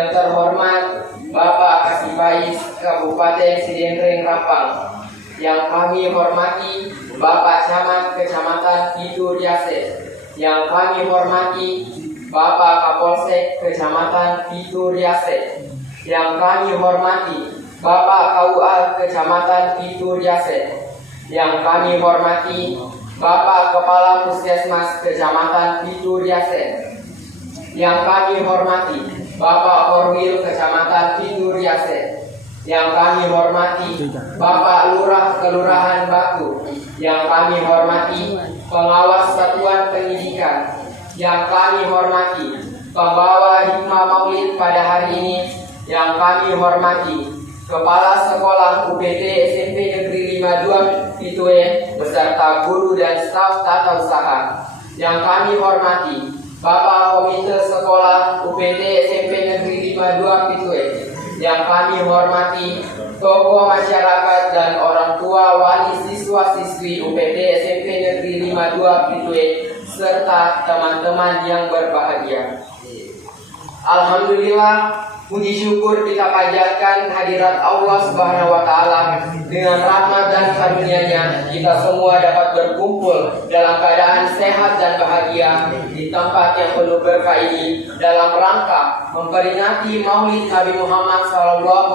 Yang terhormat Bapak Kasipais Kabupaten Sidenreng Rapang. Yang kami hormati Bapak Camat Kecamatan Pitu Riase. Yang kami hormati Bapak Kapolsek Kecamatan Pitu Riase. Yang kami hormati Bapak KUA Kecamatan Pitu Riase. Yang kami hormati Bapak Kepala Puskesmas Kecamatan Pitu Riase. Yang kami hormati Bapak Korwil Kecamatan Pitu Riase. Yang kami hormati Bapak Lurah Kelurahan Batu. Yang kami hormati pengawas satuan pendidikan. Yang kami hormati pembawa hikmah maulid pada hari ini. Yang kami hormati Kepala Sekolah UPT SMP Negeri 52 Pitue beserta guru dan staf tata usaha. Yang kami hormati Bapak Komite Sekolah UPT SMP Negeri 52 Pitue. Yang kami hormati tokoh masyarakat dan orang tua wali siswa-siswi UPT SMP Negeri 52 Pitue serta teman-teman yang berbahagia. Alhamdulillah, puji syukur kita panjatkan hadirat Allah Subhanahu wa Ta'ala. Dengan rahmat dan karunia-Nya, kita semua dapat berkumpul dalam keadaan sehat dan bahagia di tempat yang penuh berkah ini dalam rangka memperingati Maulid Nabi Muhammad SAW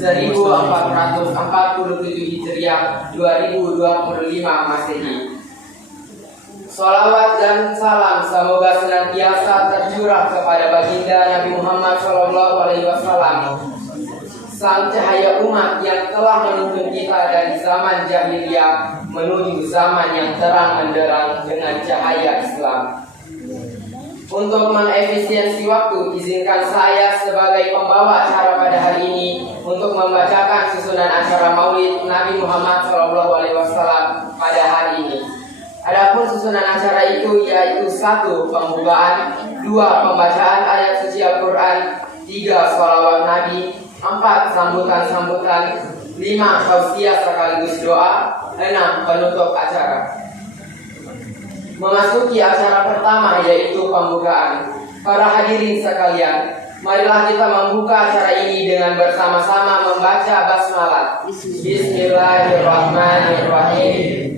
1447 Hijriah 2025 Masehi. Salawat dan salam semoga senantiasa tercurah kepada baginda Nabi Muhammad SAW, sang cahaya umat yang telah menuntun kita dari zaman jahiliyah menuju zaman yang terang benderang dengan cahaya Islam. Untuk mengefisiensi waktu, izinkan saya sebagai pembawa acara pada hari ini untuk membacakan susunan acara Maulid Nabi Muhammad SAW pada hari ini. Adapun susunan acara itu yaitu 1. Pembukaan, 2. Pembacaan ayat suci Al-Quran, 3. Sholawat Nabi, 4. Sambutan-sambutan, 5. Tausiah sekaligus doa, 6. Penutup acara. Memasuki acara pertama yaitu pembukaan. Para hadirin sekalian, marilah kita membuka acara ini dengan bersama-sama membaca basmalah. Bismillahirrahmanirrahim.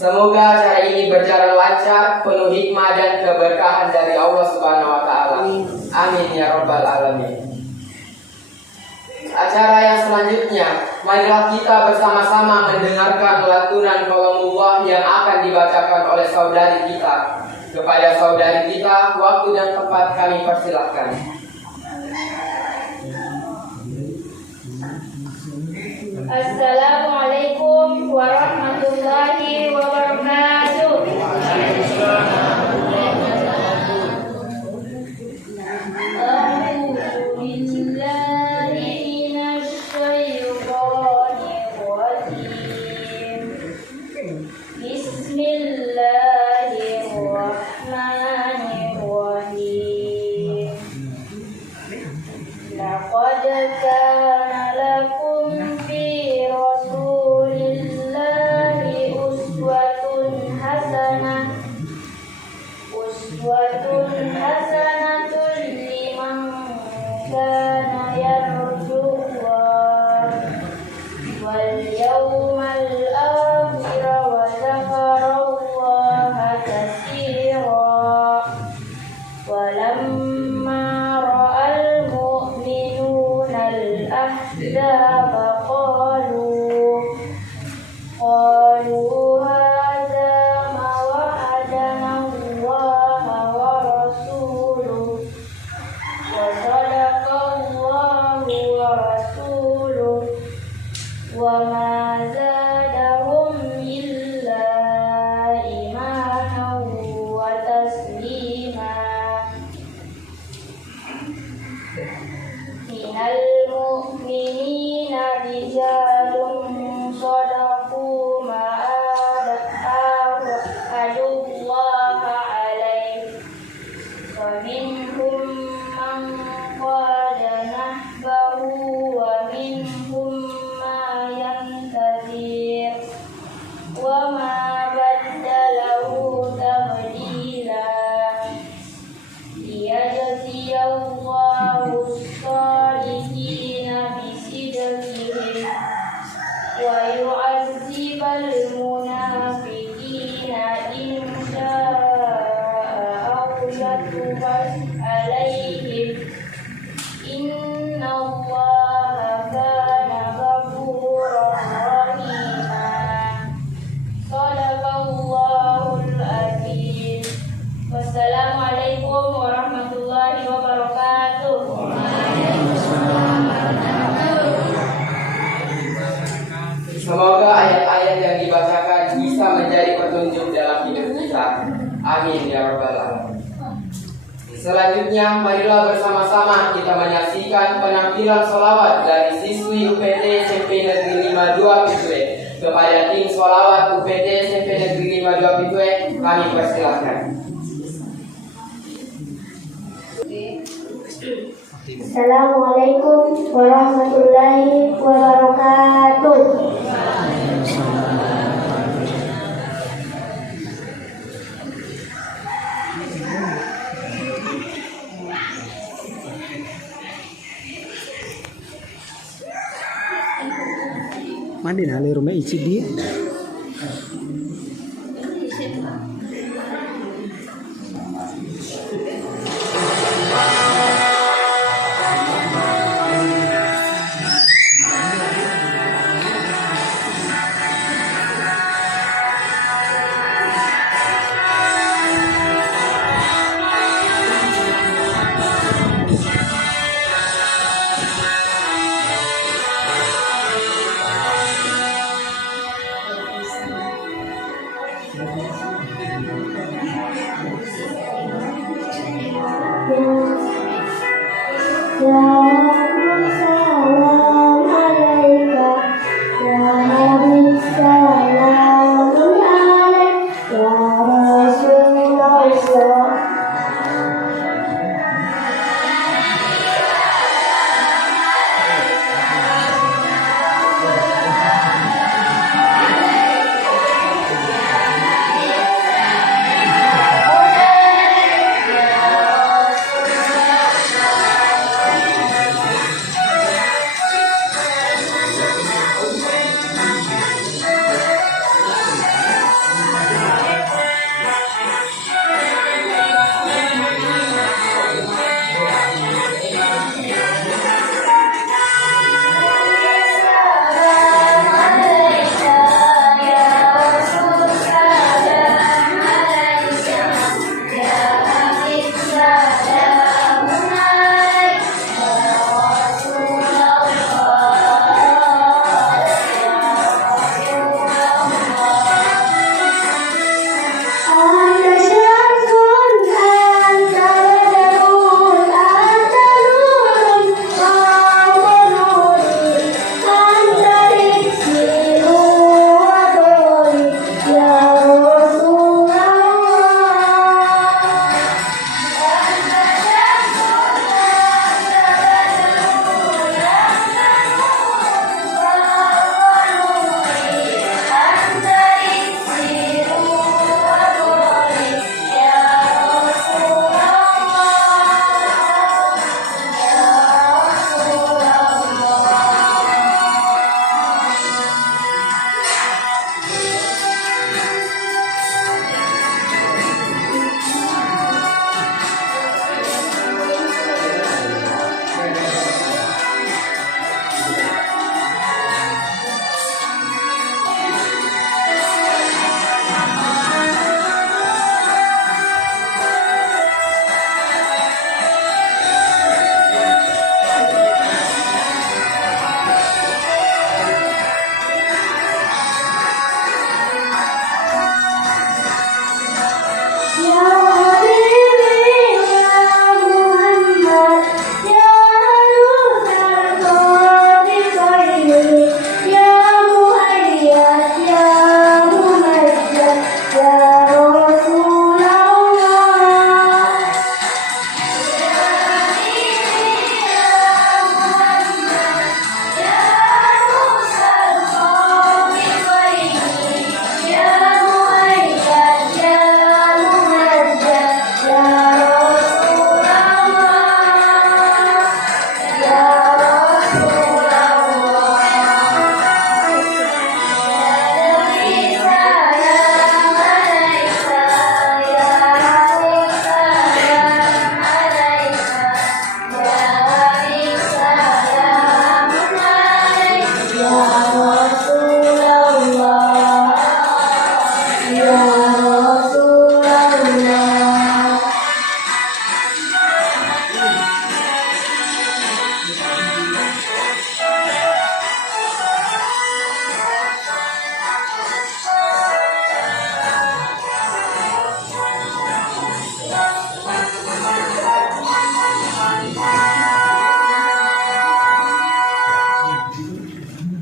Semoga acara ini berjalan lancar, penuh hikmah dan keberkahan dari Allah Subhanahu wa Ta'ala. Amin ya Rabbal Alamin. Acara yang selanjutnya, marilah kita bersama-sama mendengarkan lantunan kalamullah yang akan dibacakan oleh saudari kita. Kepada saudari kita, waktu dan tempat kami persilahkan. Assalamualaikum warahmatullahi wabarakatuh. Bismillahirrahmanirrahim. Laqad kana lakum fi Rasulillahi uswatun hasanatun liman kana yarjullah wal yawmal akhir wa dzakarallaha katsira. Walamma ra'al mu'minuna al-ahzaba qalu hadza ma wa'adana Allah wa rasuluhu wa sadaqallahu wa rasuluhu wa ma zadahum ويعذب المنافقين إن شاء أو يتوب عليهم إن الله كان غفورا رحيما صدق الله العظيم. Wassalamualaikum warahmatullahi wabarakatuh. Semoga ayat-ayat yang dibacakan bisa menjadi petunjuk dalam hidup kita. Amin ya rabbal alamin. Selanjutnya, marilah bersama-sama kita menyaksikan penampilan sholawat dari siswi UPT SMP Negeri 52 Pitue. Kepada tim sholawat UPT SMP Negeri 52 Pitue, kami persilahkan. Assalamualaikum warahmatullahi wabarakatuh. Mandi na rumah isi dia.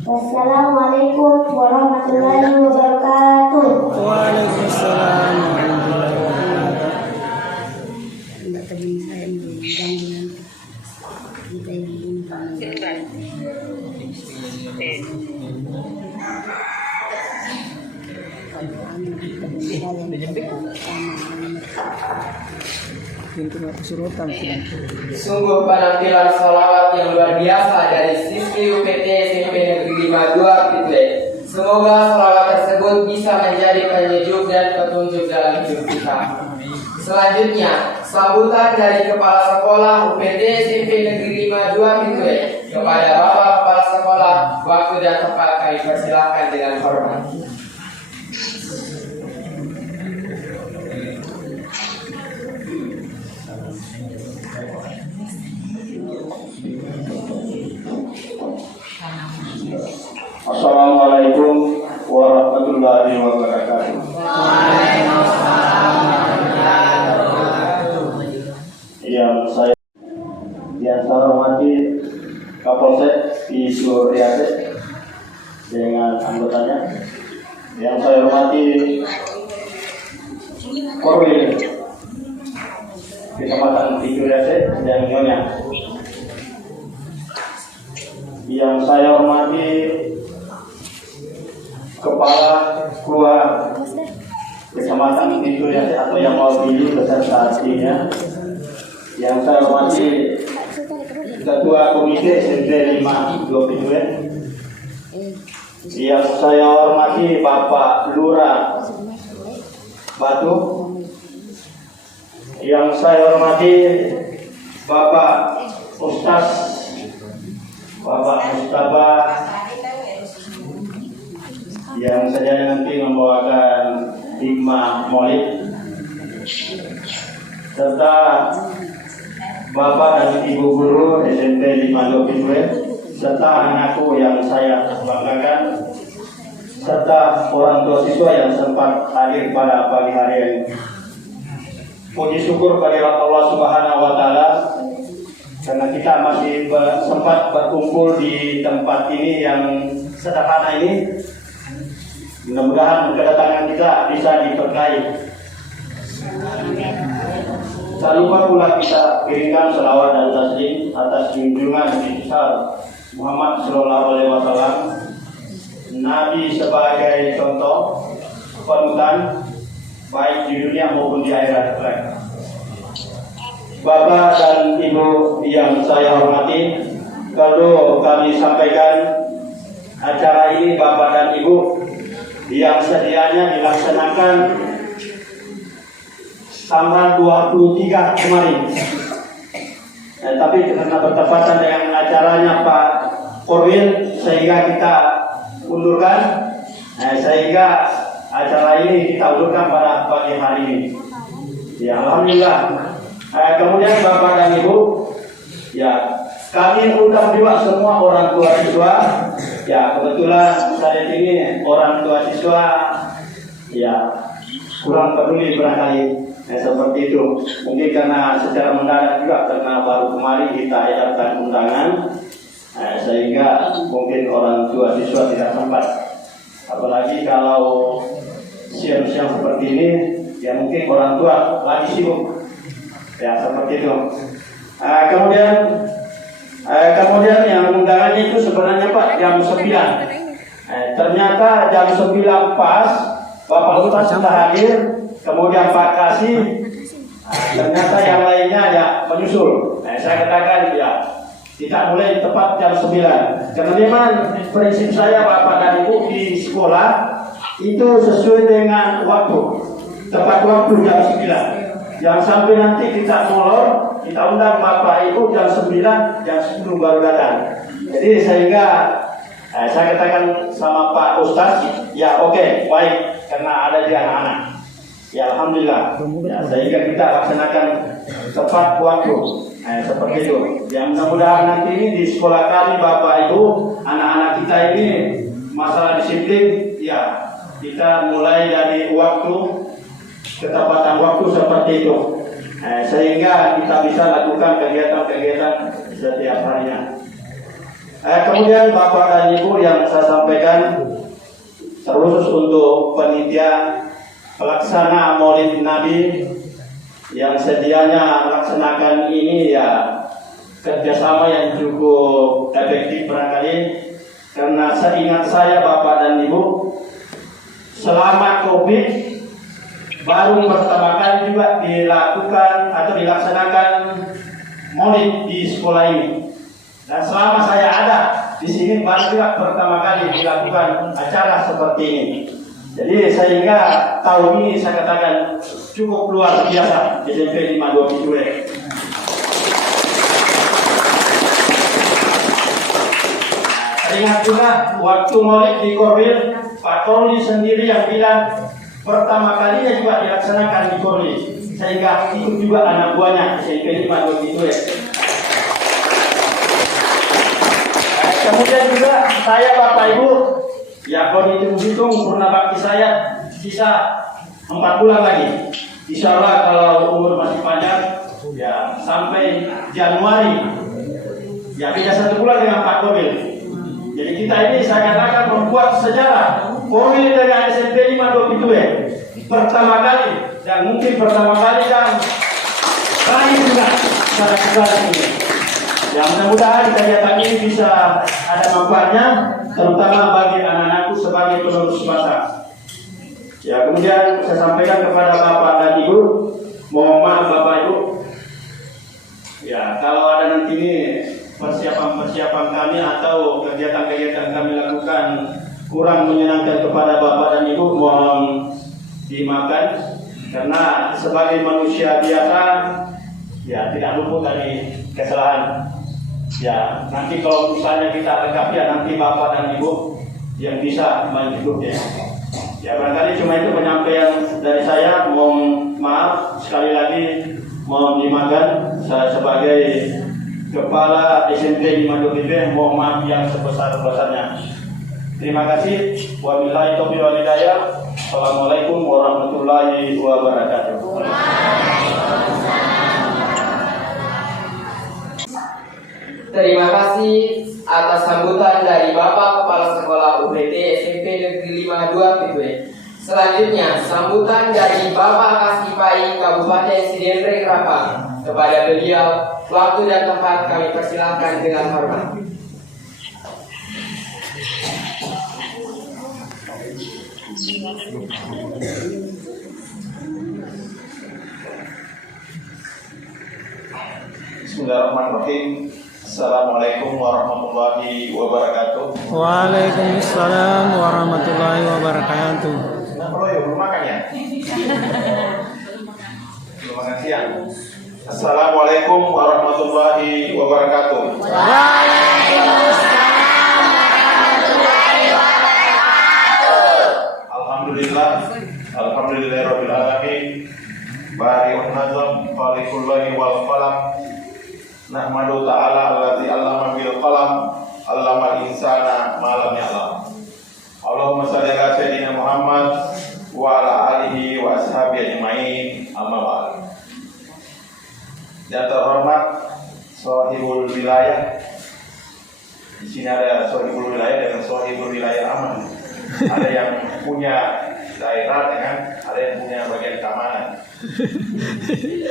Wassalamualaikum warahmatullahi wabarakatuh. Waalaikumsalam warahmatullahi wabarakatuh. Enggak temen saya mengganggu kita yang Pintu kesurutan sih. Sungguh penampilan sholawat yang luar biasa dari siswi UPT SMP Negeri 52 Pitle. Semoga sholawat tersebut bisa menjadi penyejuk dan petunjuk dalam hidup kita. Selanjutnya, sambutan dari Kepala Sekolah UPT SMP Negeri 52 Pitle kepada Bapak Kepala Sekolah. Waktu dan tempat kami persilahkan dengan hormat. Assalamualaikum warahmatullahi wabarakatuh. Yang saya hormati Kapolsek Isu Riase dengan anggotanya. Yang saya hormati Korwil Kecamatan Isu Riase dan Nyonya. Yang saya hormati Kepala Ketua Kecamatan Pintu Riase atau yang mau pilih beserta artinya. Yang saya hormati Ketua Komite SMP 5 Dopingwe. Yang saya hormati Bapak Lurah Batu. Yang saya hormati Bapak Ustaz Bapak Mustafa yang saya nanti membawakan hikmah maulid, serta Bapak dan Ibu Guru SMP 5 Dopingwe, serta anakku yang saya banggakan, serta orang tua siswa yang sempat hadir pada pagi hari ini. Puji syukur kehadirat Allah Subhanahu wa Ta'ala karena kita masih sempat berkumpul di tempat ini yang sederhana ini. Mudah-mudahan kedatangan kita bisa diberkahi. Tak lupa pula kita kirimkan selawat dan taslim atas junjungan Nabi besar Muhammad Sallallahu Alaihi Wasallam, Nabi sebagai contoh panutan baik di dunia maupun di akhirat kelak. Bapak dan Ibu yang saya hormati, kalau kami sampaikan acara ini Bapak dan Ibu yang sedianya dilaksanakan tanggal 23 kemarin. Tapi karena bertepatan dengan acaranya Pak Korwil sehingga kita undurkan, sehingga acara ini kita undurkan pada pagi hari ini. Ya, alhamdulillah. Kemudian Bapak dan Ibu, ya kami undang juga semua orang tua siswa. Ya kebetulan saat ini orang tua siswa ya kurang peduli barangkali seperti itu. Mungkin karena secara mendadak juga karena baru kemarin kita edarkan undangan, sehingga mungkin orang tua siswa tidak sempat. Apalagi kalau siang-siang seperti ini, ya mungkin orang tua lagi sibuk. Ya seperti itu. Kemudian yang undangannya itu sebenarnya Pak jam 9. Ternyata jam 9 pas Bapak Ustaz sudah hadir. Kemudian Pak Kasih, ternyata yang lainnya ya menyusul. Saya katakan ya tidak boleh tepat jam 9. Karena memang prinsip saya Bapak dan Ibu di sekolah itu sesuai dengan waktu. Tepat waktu jam 9. Jangan sampai nanti kita molor, kita undang Bapak Ibu jam 9, jam 10 baru datang. Jadi sehingga saya katakan sama Pak Ustaz, ya oke, baik, karena ada di anak-anak. Ya alhamdulillah. Ya, sehingga kita laksanakan tepat waktu. Seperti itu. Ya mudah-mudahan nanti ini di sekolah kami Bapak Ibu, anak-anak kita ini masalah disiplin, ya kita mulai dari waktu, ketepatan waktu seperti itu, sehingga kita bisa lakukan kegiatan-kegiatan setiap harinya. Kemudian Bapak dan Ibu yang saya sampaikan terkhusus untuk panitia pelaksana Maulid Nabi yang sedianya melaksanakan ini ya kerjasama yang cukup efektif barangkali, karena seingat saya Bapak dan Ibu selama COVID baru pertama kali juga dilakukan atau dilaksanakan Maulid di sekolah ini. Dan selama saya ada di sini baru juga pertama kali dilakukan acara seperti ini. Jadi sehingga tahun ini saya katakan cukup luar biasa SMP 52 Pidule. Ingat juga waktu Maulid di Korwil, Pak Korwil sendiri yang bilang pertama kalinya juga dilaksanakan di Korwil, sehingga ikut juga anak buahnya SMP 52 Pidule. Kemudian juga saya Bapak Ibu, ya kalau hitung-hitung purna bakti saya sisa 4 bulan lagi. Insya Allah kalau umur masih panjang, ya sampai Januari, ya beda 1 bulan dengan Pak Korwil. Jadi kita ini saya katakan membuat sejarah. Korwil dengan SMP 52 Pidule pertama kali, dan mungkin pertama kali dan terakhir juga secara ini. Ya mudah-mudahan kegiatan ini bisa ada manfaatnya, terutama bagi anak-anakku sebagai penerus bangsa. Ya kemudian saya sampaikan kepada Bapak dan Ibu, mohon maaf Bapak Ibu, ya kalau ada nanti ini persiapan kami atau kegiatan-kegiatan kami lakukan kurang menyenangkan kepada Bapak dan Ibu, mohon dimaafkan, karena sebagai manusia biasa ya tidak luput dari kesalahan. Ya, nanti kalau misalnya kita lengkap ya nanti Bapak dan Ibu yang bisa menyebutnya. Ya, barangkali cuma itu penyampaian dari saya. Mohon maaf sekali lagi, mohon dimaafkan. Saya sebagai Kepala SMP 52 Pidule mohon maaf yang sebesar-besarnya. Terima kasih. Wabillahi taufiq wal hidayah. Assalamualaikum warahmatullahi wabarakatuh. Terima kasih atas sambutan dari Bapak Kepala Sekolah UPT SMP Negeri 52 Pidule. Selanjutnya, sambutan dari Bapak Kasipai Kabupaten Sidendreng Rapang. Kepada beliau, waktu dan tempat kami persilahkan dengan hormat. Bismillahirrahmanirrahim. Assalamualaikum warahmatullahi wabarakatuh. Waalaikumsalam warahmatullahi wabarakatuh. Nah, kalau ya belum makan ya? Belum makan siang. Assalamualaikum warahmatullahi wabarakatuh. Alhamdulillah, alhamdulillahirabbil alamin. Bari'un nazam, khaliqullahi wal qalam. Nahmadu ta'ala alladzi 'allama bil qalam, 'allamal insana ma lam ya'lam. Allahumma shalli ala sayyidina Muhammad wa ala alihi wa ashabihi ajmain. Amma ba'd. Yang terhormat Sohibul Wilayah. Di sini ada Sohibul Wilayah dengan Sohibul Wilayah Aman. Ada yang punya daerah dengan ada yang punya bagian keamanan.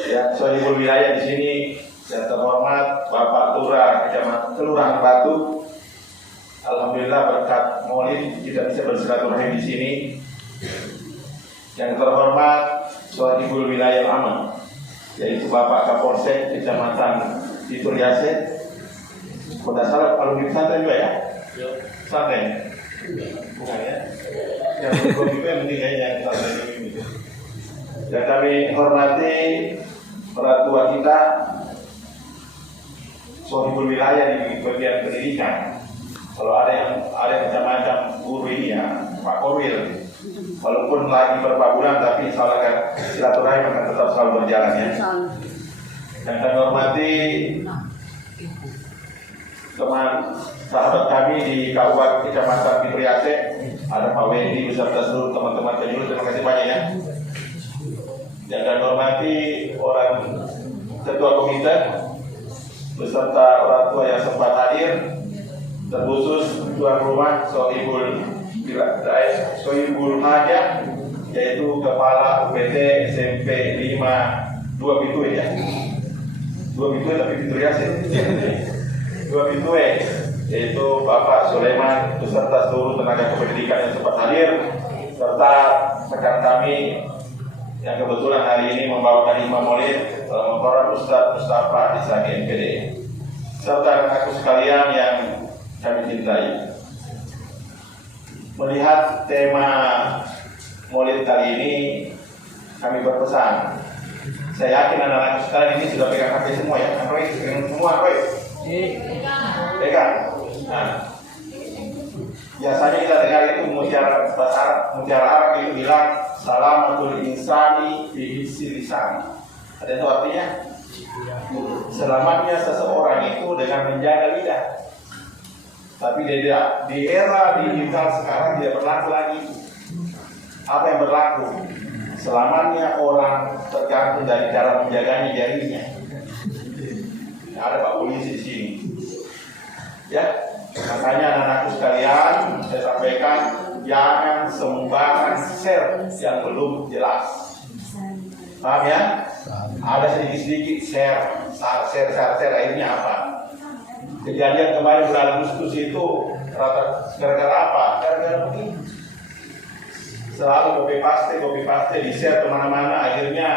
Ya, Sohibul Wilayah di sini yang terhormat Bapak Lurah Kecamatan Kelurahan Batu. Alhamdulillah berkat Maulid kita bisa bersilaturahim di sini. Yang terhormat Sohibul Wilayah Aman, yaitu Bapak Kapolsek Kecamatan Tituriase. Kota salah alumni pesantren juga ya? Pesantren? Bukan ya? Yang berkomitmen yang penting kayaknya pesantren ini. Yang kami hormati para tua kita, Sohibul Wilayah di bagian pendidikan. Kalau ada yang macam-macam guru ini ya Pak Korwil, walaupun lagi beberapa bulan tapi insya Allah kan silaturahim akan tetap selalu berjalan ya. Dan kami hormati teman sahabat kami di Kabupaten Kecamatan Tituriase, ada Pak Wendy beserta seluruh teman-teman penjuru, terima kasih banyak ya. Dan kami hormati orang ketua komite beserta orang tua yang sempat hadir, terkhusus tuan rumah Sohibul Hajah, yaitu Kepala UPT SMP 5 2 Pitue ya. 2 Pitue tapi Pitue ya sih. 2 Pitue, yaitu Bapak Sulaiman beserta seluruh tenaga kependidikan yang sempat hadir, serta rekan kami yang kebetulan hari ini membawakan hikmah maulid dalam Al-Quran Ustadz Mustafa Isaki MPD, serta aku sekalian yang kami cintai. Melihat tema maulid kali ini, kami berpesan. Saya yakin anak-anak sekalian ini sudah pegang HP semua ya, Roy, pegang semua Roy. Pegang. Nah, biasanya kita dengar itu mutiara bahasa Arab, mutiara Arab itu bilang salamatul insani fi hifzi lisan. Ada itu artinya? Selamatnya seseorang itu dengan menjaga lidah. Tapi di era digital sekarang tidak berlaku lagi. Apa yang berlaku? Selamatnya orang tergantung dari cara menjaganya jarinya. Ada Pak Polisi di sini. Ya, makanya anak-anakku sekalian, saya sampaikan jangan sembarangan share yang belum jelas. Paham ya? Ada sedikit-sedikit share, akhirnya apa? Kejadian kemarin bulan Agustus itu gara-gara apa? Gara-gara begini. Selalu copy paste di share kemana-mana, akhirnya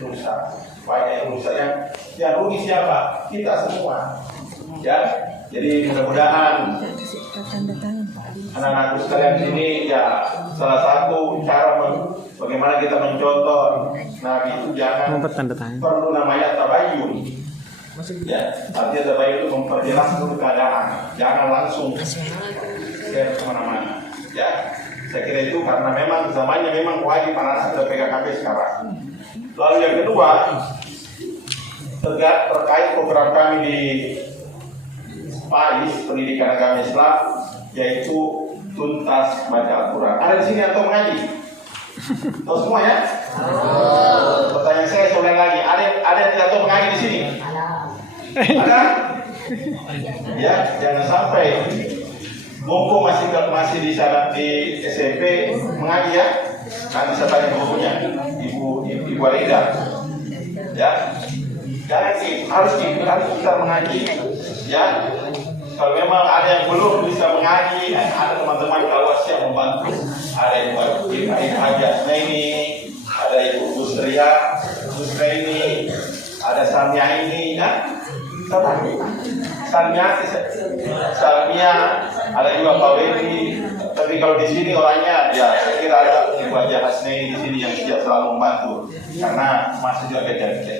rusak. Banyak yang rusak, yang rugi siapa? Kita semua. Ya, jadi mudah-mudahan anak-anakku sekalian di sini ya salah satu cara bagaimana kita mencontoh Nabi itu jangan perlu namanya tabayyun. Ya, artinya tabayyun itu memperjelas dulu keadaan, jangan langsung share kemana-mana. Ya, saya kira itu karena memang zamannya memang wajib anak sudah pegang HP sekarang. Lalu yang kedua terkait program kami di PAIS Pendidikan Agama Islam, yaitu tuntas baca Al-Quran. Ada di sini atau mengaji? Tahu semua ya? Pertanyaan saya ulang lagi. Ada yang tidak tahu mengaji di sini? Ada? Ya, jangan sampai mumpung masih di sana di SMP mengaji ya. Nanti saya tanya bukunya, Ibu Alida. Ya, jangan sih harus kita mengaji. Ya, kalau memang ada yang belum bisa mengaji, ada teman-teman kalau siap membantu. Ada Ibu Hajah ini, ada Ibu Busria ini, ada Samia ini, ya. Samia, ada juga Pak Wedi. Tapi kalau di sini orangnya, ya saya kira ada Ibu Hajah Hasni di sini yang siap selalu membantu, karena masih juga kerja.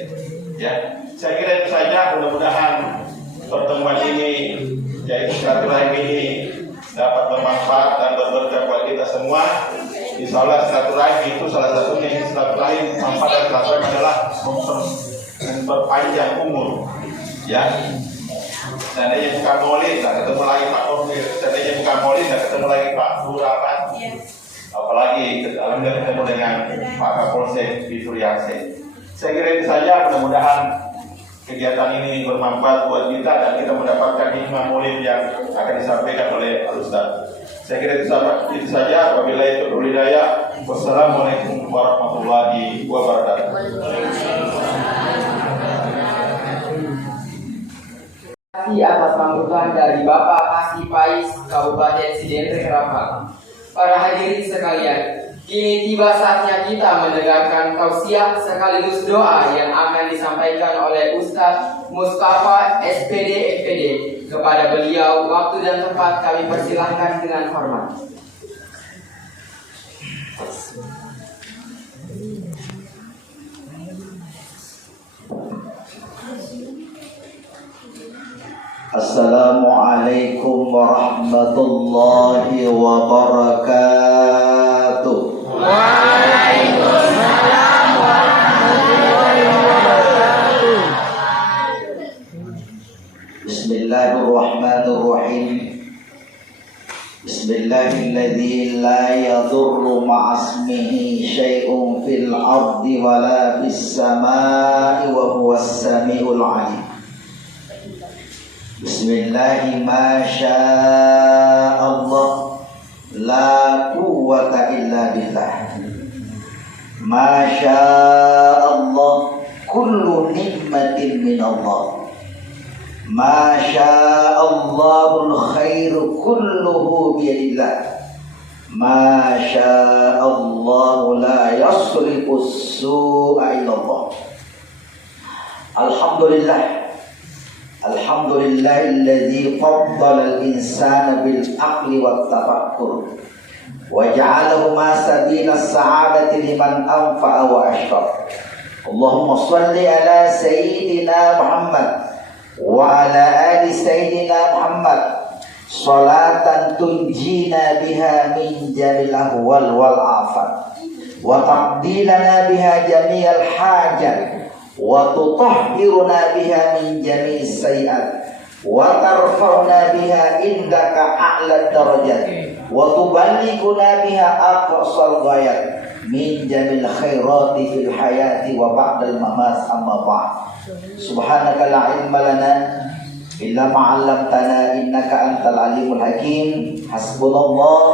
Ya, saya kira itu saja. Mudah-mudahan pertemuan ini, yaitu silaturahim ini dapat bermanfaat dan berberkah buat kita semua. Insya Allah silaturahim itu salah satunya silaturahim, manfaat dari silaturahim adalah memperpanjang umur. Ya, seandainya bukan maulid, tak ketemu lagi Pak Kofir. Seandainya bukan maulid, tak ketemu lagi Pak Burapan. Apalagi ketemu dengan Pak Kapolsek di Suriase. Saya kira itu saja. Mudah-mudahan kegiatan ini bermanfaat buat kita dan kita mendapatkan hikmah maulid yang akan disampaikan oleh Al-Ustaz. Saya kira itu saja. Wabillahi taufiq hidayah. Wassalamualaikum warahmatullahi wabarakatuh. Terima kasih atas sambutan dari Bapak Kasih Pais Kabupaten Sidendreng Rapang. Para hadirin sekalian, kini tiba saatnya kita mendengarkan tausiah sekaligus doa yang akan disampaikan oleh Ustadz Mustafa SPD FPD. Kepada beliau, waktu dan tempat kami persilahkan dengan hormat. Assalamualaikum warahmatullahi wabarakatuh. Waalaikumsalam warahmatullahi wabarakatuh. Bismillahirrahmanirrahim. Bismillahilladzi la yadurru ma'asmihi syai'un fil ardi wala fis samai wa huwas samiul alim. Bismillahi ma sya'allah la quwwata illa billah. Ma sya'allah kullu nikmatin min Allah. Ma sya'allahul khairu kulluhu biyadillah. Ma sya'allahu la yasrifu su'a illallah. Alhamdulillah. Alhamdulillahilladzi faddala al-insana bil aqli wat tafakkur wa ja'alahuma sabila as-sa'adati liman anfa'a wa ashraf. Allahumma shalli ala sayyidina Muhammad wa ala ali sayyidina Muhammad salatan tunjina biha min jamil ahwal wal afat wa taqdilana biha jami'al hajat wa tutahhiruna biha min jami'is sayiat wa tarfa'una biha indaka a'la darajat wa tuballighuna biha aqsal ghayat min jamil khairati fil hayati wa ba'dal mamat amma ba'd. Subhanaka la ilma lana illa ma'allamtana innaka antal alimul hakim. Hasbunallah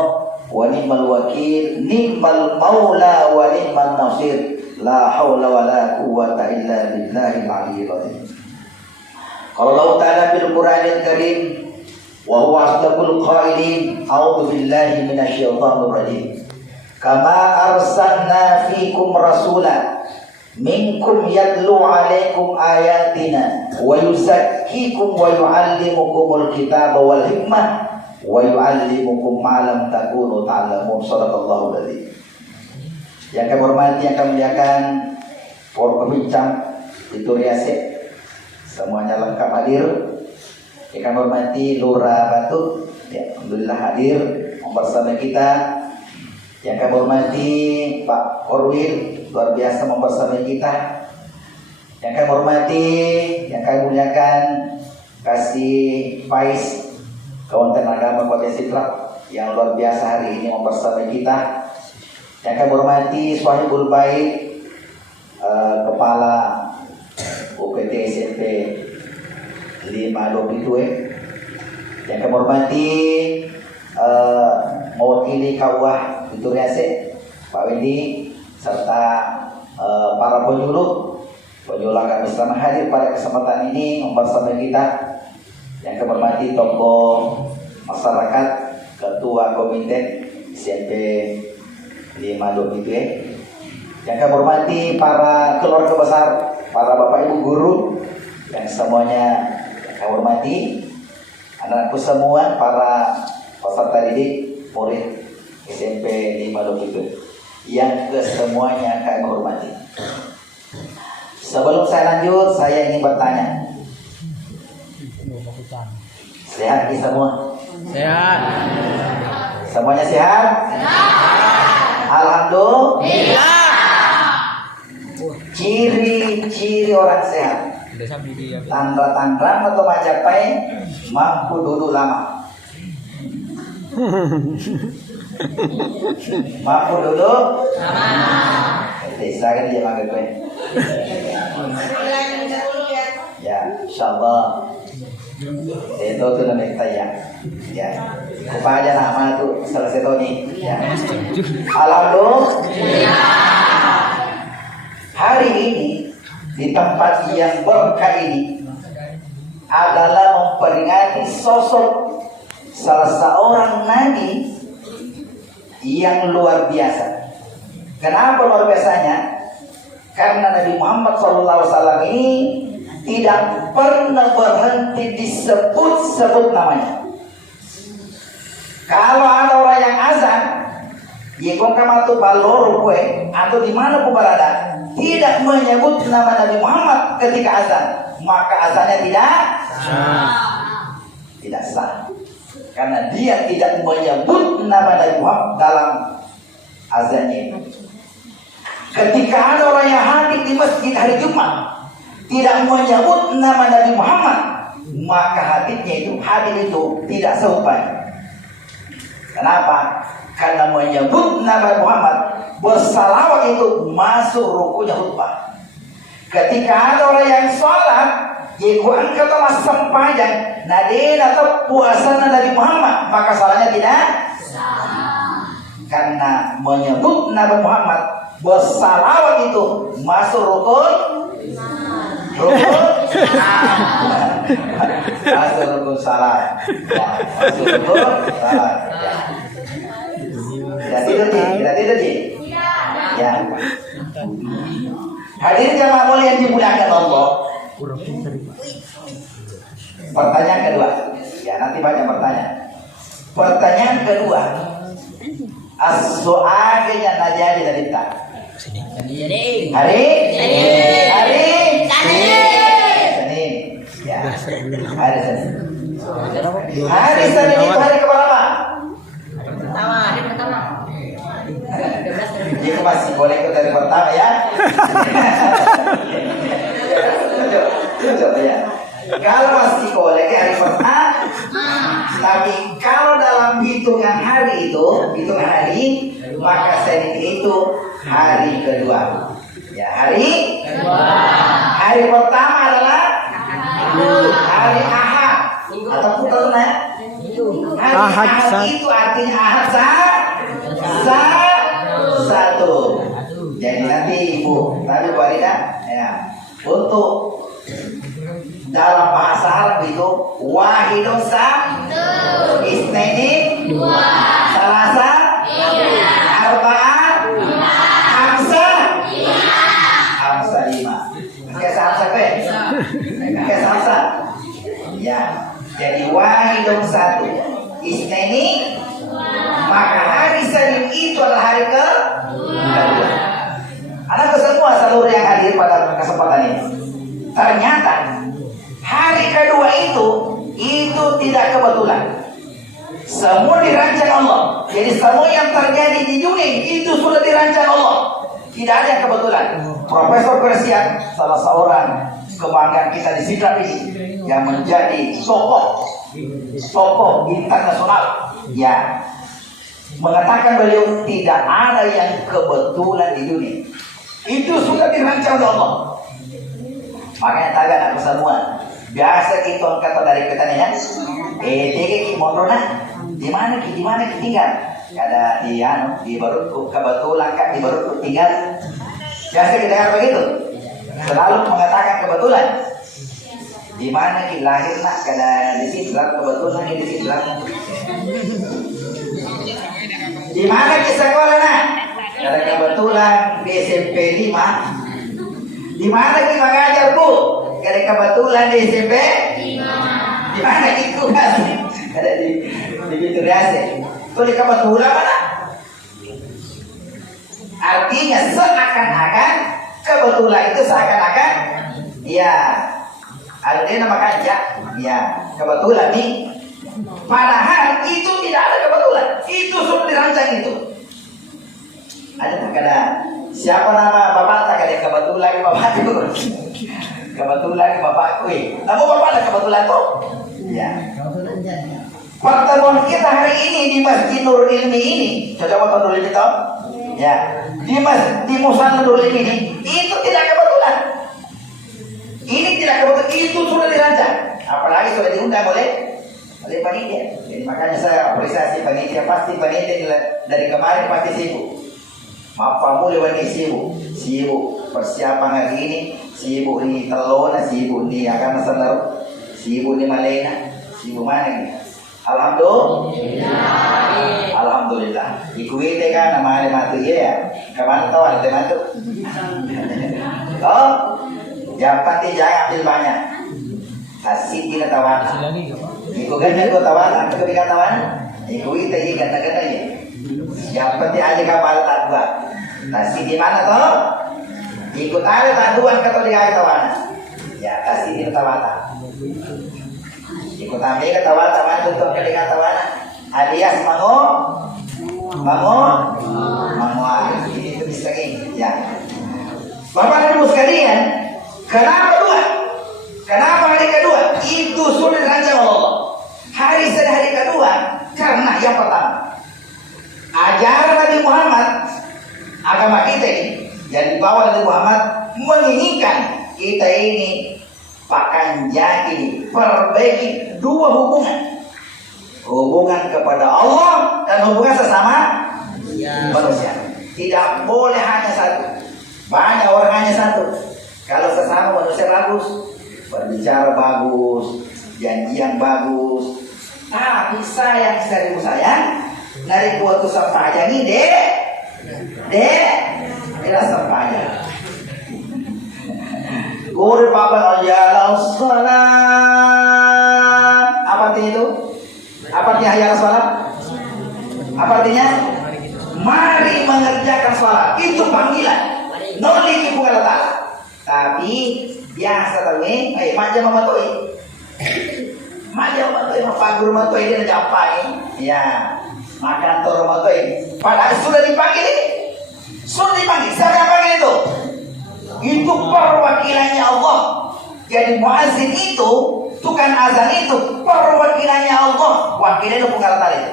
wa ni'mal wakil, ni'mal maula wa ni'man nasir. La haula wa la quwwata illa billahil aliyyil azim. Qala Allah ta'ala fil Qur'anil Karim wa huwa asdaqul qailin, a'udzu billahi minasyaitonir rajim. Kama arsalna fikum rasulan minkum yatlu alaikum ayatina wa yuzakkikum wa yuallimukumul kitaba wal hikmah wa yuallimukum ma lam takunu ta'lamun. Shadaqallahu adzim. Yang kami hormati, yang kami muliakan para pembincang itu Riasik, semuanya lengkap hadir. Yang kami hormati Lurah Batu, ya, alhamdulillah hadir bersama kita. Yang kami hormati Pak Korwil, luar biasa membersamai kita. Yang kami hormati, yang kami muliakan Kasih Faiz, kawan tenaga Kota Sidrap yang luar biasa hari ini membersamai kita. Yang kami hormati Swahibul Bait, Kepala UPT SMP 522. Yang kami hormati mewakili Kawah itu Riasik, Pak Wendy, serta para penyuluh agama Islam hadir pada kesempatan ini bersama kita. Yang kami hormati tokoh masyarakat, ketua komite SMP 522. Yang kami hormati para keluarga besar, para bapak ibu guru yang semuanya kami hormati, anak-anakku semua, para peserta didik, murid SMP 522 yang kesemuanya kami hormati. Sebelum saya lanjut, saya ingin bertanya. Sehat kita semua? Sehat. Semuanya sehat? Sehat. Alhamdulillah. Ciri-ciri orang sehat. Tanda-tanda atau Majapahit mampu duduk lama. Mampu duduk lama. Saya dia panggil gue. Ya, insyaallah. Itu tuh namanya kita ya. Ya. Apa aja nama tuh selesai tuh nih. Ya. Alhamdulillah. Hari ini di tempat yang berkah ini adalah memperingati sosok salah seorang nabi yang luar biasa. Kenapa luar biasanya? Karena Nabi Muhammad SAW ini tidak pernah berhenti disebut-sebut namanya. Kalau ada orang yang azan, jika kamu tuh balor kue atau di mana pun berada, tidak menyebut nama Nabi Muhammad ketika azan, maka azannya tidak sah. Karena dia tidak menyebut nama Nabi Muhammad dalam azannya itu. Ketika ada orang yang hadir di masjid hari Jumat tidak menyebut nama Nabi Muhammad, maka hadir itu tidak sahih. Kenapa? Karena menyebut nama Muhammad, bersalawat itu masuk rukunya khutbah. Ketika ada orang yang sholat Jadi angkat mas sempajang nadin atau puasa Nabi Muhammad, maka salahnya tidak karena menyebut Nabi Muhammad bersalawat itu masuk rukun masuk rukun salat ya, masuk rukun salat ya. Tidak tidur ya. Hadirin jamaah mulia yang dimuliakan Allah. Pertanyaan kedua, ya nanti banyak pertanyaan. Pertanyaan kedua, as-so'aganya najadi dari tak. Hari, Senin, ya. Hari Senin. Hari Senin itu hari keberapa? Itu masih boleh ikut dari pertama ya. Tujuh ya. Kalau masih boleh hari pertama, tapi kalau dalam hitungan hari itu, hitungan hari, maka Senin itu hari kedua. Ya, hari kedua. Hari pertama adalah hari Ahad. Atau putar ya? Hari Ahad itu artinya Ahad satu. Jadi nanti Ibu, nanti Bu Arida, ya, untuk dalam bahasa Arab itu wahidun isnaini salasa arba'ah hamsa lima. Pakai hamsa ya. Jadi wahidun satu isnaini, maka hari Senin itu adalah hari kedua. Anak semua seluruh yang hadir pada kesempatan ini, ternyata hari kedua itu tidak kebetulan. Semua dirancang Allah. Jadi semua yang terjadi di dunia itu sudah dirancang Allah. Tidak ada yang kebetulan. Profesor Persian, salah seorang kebanggaan kita di Sidrap ini, yang menjadi tokoh internasional, ya, mengatakan beliau tidak ada yang kebetulan di dunia. Itu sudah dirancang oleh Allah. Makanya tadi anak semua, biasa kita kata dari petani ya, tiga mondrona, di mana tinggal? Ada di baru kebetulan di baru tinggal. Biasa kita dengar begitu, selalu mengatakan kebetulan. Di mana kita lahir nak? Kada di sini kebetulan di sini. Di mana kita sekolah nak? Kada kebetulan di SMP 5. Di mana kita mengajar Bu? Kada kebetulan di SMP 5. Di mana itu kan? Kada di Biturase. Itu di kebetulan mana? Artinya seakan-akan kebetulan itu seakan-akan ya ada nama kerja ya kebetulan nih. Padahal itu tidak ada kebetulan. Itu sudah dirancang itu. Ada tak ada siapa nama bapak tak ada kebetulan bapak itu. Kebetulan bapakku. Nama bapak ada kebetulan tuh. Ya. Pertemuan kita hari ini di Masjid Nurul Ilmi ini, coba tonton dulu kita. Ya. Di Musa Nurul Ilmi ini itu tidak kebetulan. Ini tidak kebetulan, itu sudah dirancang. Apalagi sudah diundang oleh panitia. Jadi makanya saya apresiasi panitia. Pasti panitia dari kemarin pasti sibuk. Apa mulai wanita sibuk persiapan hari ini, sibuk di Telona, sibuk di Agama Senar, sibuk di Malena, sibuk mana ini? Alhamdulillah. Ikuti kan nama ada mati ya. Kemana tahu ada mati? Oh, jangan ambil banyak. Asik kita tawan. Ikuti ko tawan, aku berikan tawan. Ikuti tadi kata-kata ya. Yang penting aja kapal tadua. Kasih di mana toh? Ikut ada taduan kata dia tawan. Ya kasih di tawata. Ikut ambil ke tawata mana untuk kedengar tawana. Alias mango. Ini itu bisa ini. Ya. Bapak dan Ibu sekalian, kenapa dua? Kenapa hari kedua? Itu sudah dirancang Allah. Hari kedua karena yang pertama, ajaran Nabi Muhammad, agama kita ini yang dibawa Nabi Muhammad menginginkan kita ini pakanjaki, perbaiki dua hubungan kepada Allah dan hubungan sesama manusia. Tidak boleh hanya satu. Banyak orang hanya satu. Kalau sesama manusia bagus, berbicara bagus, janjian bagus. Tapi sayang seribu sayang, dari kuatu sampah ini tidak sampahnya. Guru papa ya salat. Apa artinya itu? Apa artinya hayya salat? Apa artinya? Mari mengerjakan salat. Itu panggilan. Noliki bukan letak. Tapi biasa tahu manja mematoi. Manja mematoi, mapagur mematoi dia mencapai. Ya, makan toro mematoi. Padahal sudah dipanggil ini. Sudah dipanggil. Siapa yang panggil itu? Itu perwakilannya Allah. Jadi muazzin itu, tukang azan itu perwakilannya Allah. Wakilnya itu bukan letak itu.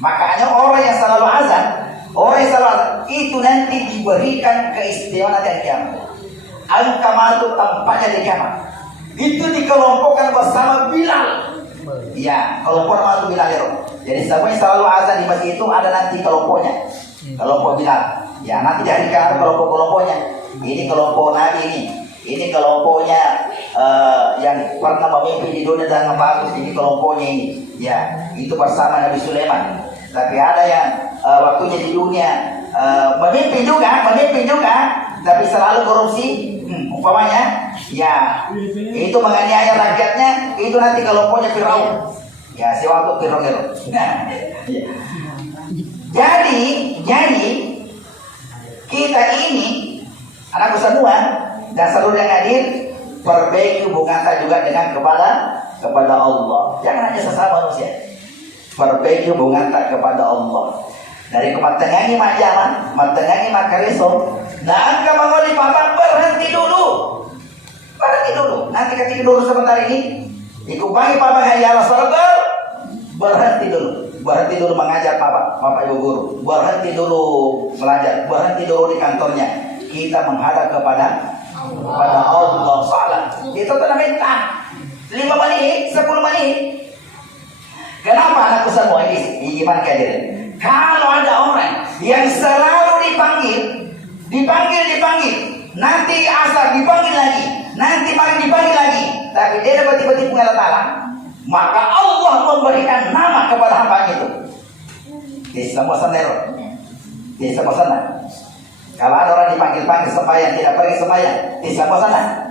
Makanya orang yang selalu azan, itu nanti diberikan keistimewaan di kiamat. Al-Kamatu tampaknya di kiamat. Itu dikelompokkan bersama Bilal. Ya, kelompok nama itu Bilal itu. Jadi siapa yang selalu azan di masjid itu ada nanti kelompoknya. Kelompok Bilal. Ya, nanti di hari kiamat kelompok-kelompoknya. Ini kelompok Nabi ini kelompoknya yang pernah memimpin di dunia dengan bagus. Ini kelompoknya ini. Ya, itu bersama Nabi Sulaiman. Tapi ada yang waktunya di dunia memimpin juga, tapi selalu korupsi. Umpamanya, ya itu menganiaya rakyatnya. Itu nanti kelompoknya Firaun. Ya, si waktu Firaun. Nah, ya. Jadi kita ini anak semua dan seluruh yang hadir perbaiki hubungan kita juga dengan kepada Allah. Jangan hanya sesama manusia. Perbaiki hubungan kita kepada Allah. Dari kematangan mak zaman, matangan mak kareso. Nah, angka mengoli papa berhenti dulu. Nanti ketika dulu sebentar ini, ikupangi papa hayya salat. Berhenti dulu mengajar papa ibu guru. Berhenti dulu belajar. Berhenti dulu di kantornya. Kita menghadap kepada Allah. Salat. Itu namanya 5 menit, 10 menit. Kenapa anakku semua ini? Gimana kalian? Kalau ada orang yang selalu dipanggil, nanti asal dipanggil lagi, nanti malam dipanggil lagi, tapi dia dapat tiba-tiba pengalatan, maka Allah memberikan nama kepada hamba itu. Di semua sana. Kalau ada orang dipanggil sembahyang tidak pergi sembahyang, di semua sana.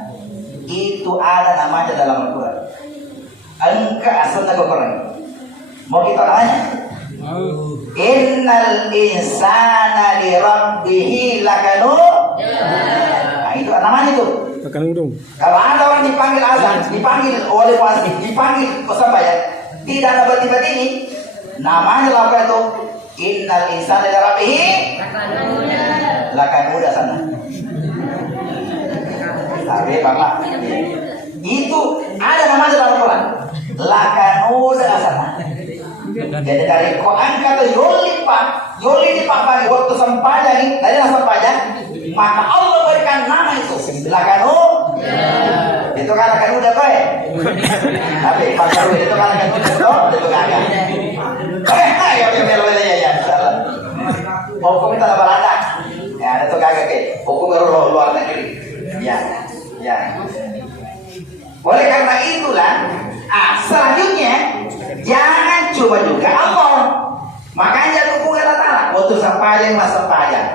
Itu ada namanya dalam Al-Quran. Engkau asal nak berperang. Mau kita tanya? Innal insana li rabbihi lakanut. Nah, itu namanya itu. Kalau ada orang dipanggil azan, dipanggil oleh muazzin, dipanggil sembahyang, tidak ada tiba-tiba ini, namanya apa itu? Innal insana li rabbihi lakanut sana. Tapi Bapak, itu ada namanya dalam Al-Quran. Lakanut sana. Jadi dari Quran kata yoli dipak bagi waktu sempajang dari sempajang, maka Allah berikan nama itu lakanu. Itu kan lakanu udah baik. Tapi pasal itu kan lakanu itu kagak. Ya. Hukum itu ada Belanda. Ya, itu kagak ke. Hukum luar negeri. Ya. Oleh karena itulah, selanjutnya jangan coba juga Allah. Makanya aku punya latar. Waktu sempajang mas sempajang.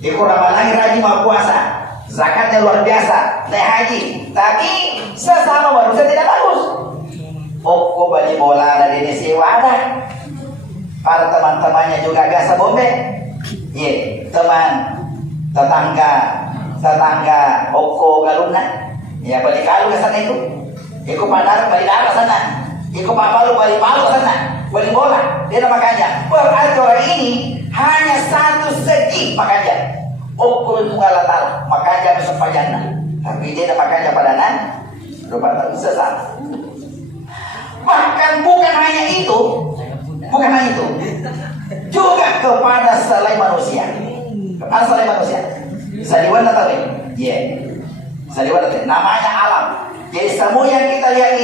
Ikut lagi rajin mau puasa. Zakatnya luar biasa. Naik haji. Tapi sesama manusia tidak bagus. Kok beli bola dari Indonesia ada. Para teman-temannya juga agak sebombe. Teman tetangga Oko galuna. Ya balik kalu ke sana itu. Ikut padar balik darah sana. Ikut papalu balik palu ke sana. Balik bola. Dia makanya berarti orang ini hanya satu segi makanya. Oko itu ngalah tahu. Makanya bisa pajana. Tapi dia makanya padanan. Rupa sesat. Bahkan bukan hanya itu. Juga kepada selain manusia. Saliwan tahu ya? Saliwan tahu. Namanya alam. Jadi semua yang kita lihat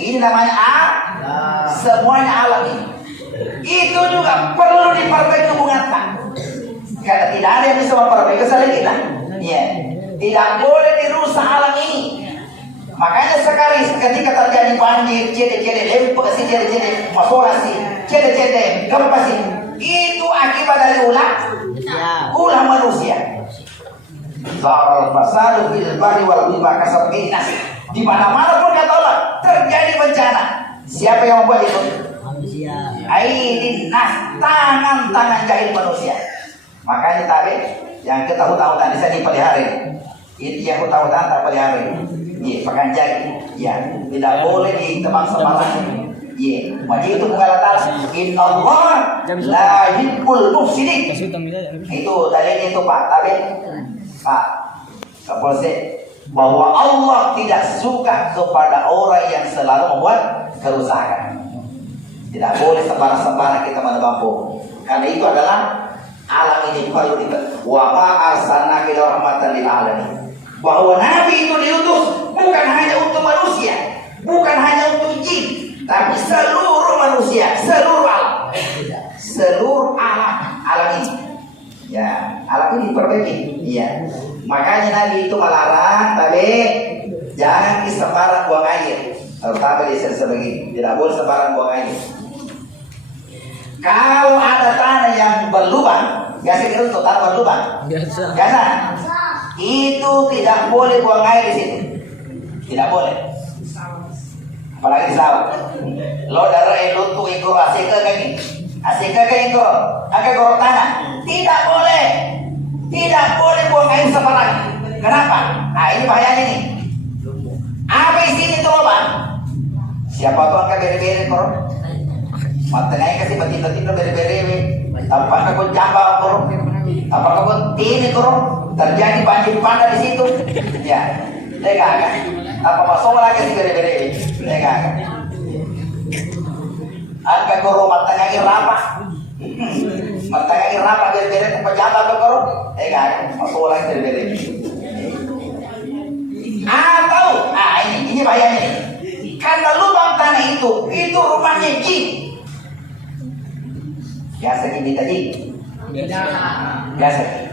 ini namanya semuanya alam ini. Itu juga perlu diperbaiki hubungan Pak. Karena tidak ada yang bisa memperbaiki selain kita. Ya. Tidak boleh dirusak alam ini. Makanya sekarang ketika terjadi banjir, cede-cede, lempak sih, cede-cede, masalah sih, cede-cede, gempa sih, itu akibat dari ulah manusia. Zaral fasadu fil barri wal bahri bima kasabat aydin nas. Di mana-mana pun kata Allah terjadi bencana. Siapa yang membuat itu? Manusia. Aydin nas, tangan-tangan jahil manusia. Makanya tadi yang kita tahu-tahu tadi saya dipelihara. Itu yang tahu tak pelihara. Iya, pakai jari. Ya, tidak boleh ditebang sembarangan. Iya, maka itu Allah Ta'ala. Inna Allah la yuhibbul mufsidin. Itu dalilnya itu Pak. Tapi Pak Kapolsek, bahwa Allah tidak suka kepada orang yang selalu membuat kerusakan. Tidak boleh sembarang-sembarang kita menebang pohon. Karena itu adalah alam ini perlu kita. Wa ma arsalnaka illa rahmatan lil alamin. Bahwa Nabi itu diutus bukan hanya untuk manusia, bukan hanya untuk jin, tapi seluruh manusia, seluruh alam, seluruh alam ini. Ya, alam ini diperbaiki. Iya. Makanya Nabi itu melarang, tapi jangan sembarang buang air. Terutama di desa begini, tidak boleh sembarang buang air. Kalau ada tanah yang berlubang, biasa kita untuk tanah berlubang. Biasa. Itu tidak boleh buang air di situ. Tidak boleh. Apalagi di sawah. Lo darah itu tuh ikut asik ke ini gorok tanah. Tidak boleh. Tidak boleh buang air sembarangan. Kenapa? Nah ini bahayanya nih. Apa isinya itu lubang? Siapa tuh angkat bere-bere korok? Matanya kasih batin-batin bere-bere. Tanpa kau jambal korok. Tanpa kau tini korok. Terjadi banjir bandang di situ. Ya, lega kan? Apa masuk lagi sih bere-bere? Lega kan? Angka guru matanya irapa. Matanya irapa bere-bere pejabat ke guru. Lega kan? Masuk lagi bere-bere. Atau, ini bahayanya nih. Karena lubang tanah itu rumahnya jin. Biasa gini tadi. Biasa.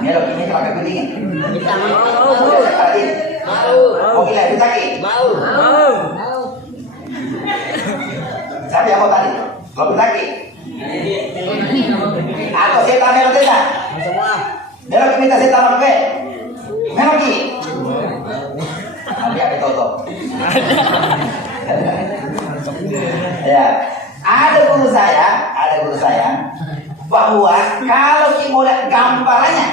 Melo ini pakai kuning. Mau gila ditaki? Mau. Siapa yang mau tadi? Lo ditaki? Atau setan melo tidak? Melo kita setan apa? Melo ki? Biar ditutup. Ya, ada guru saya bahwa kalau kita mau lihat gambarannya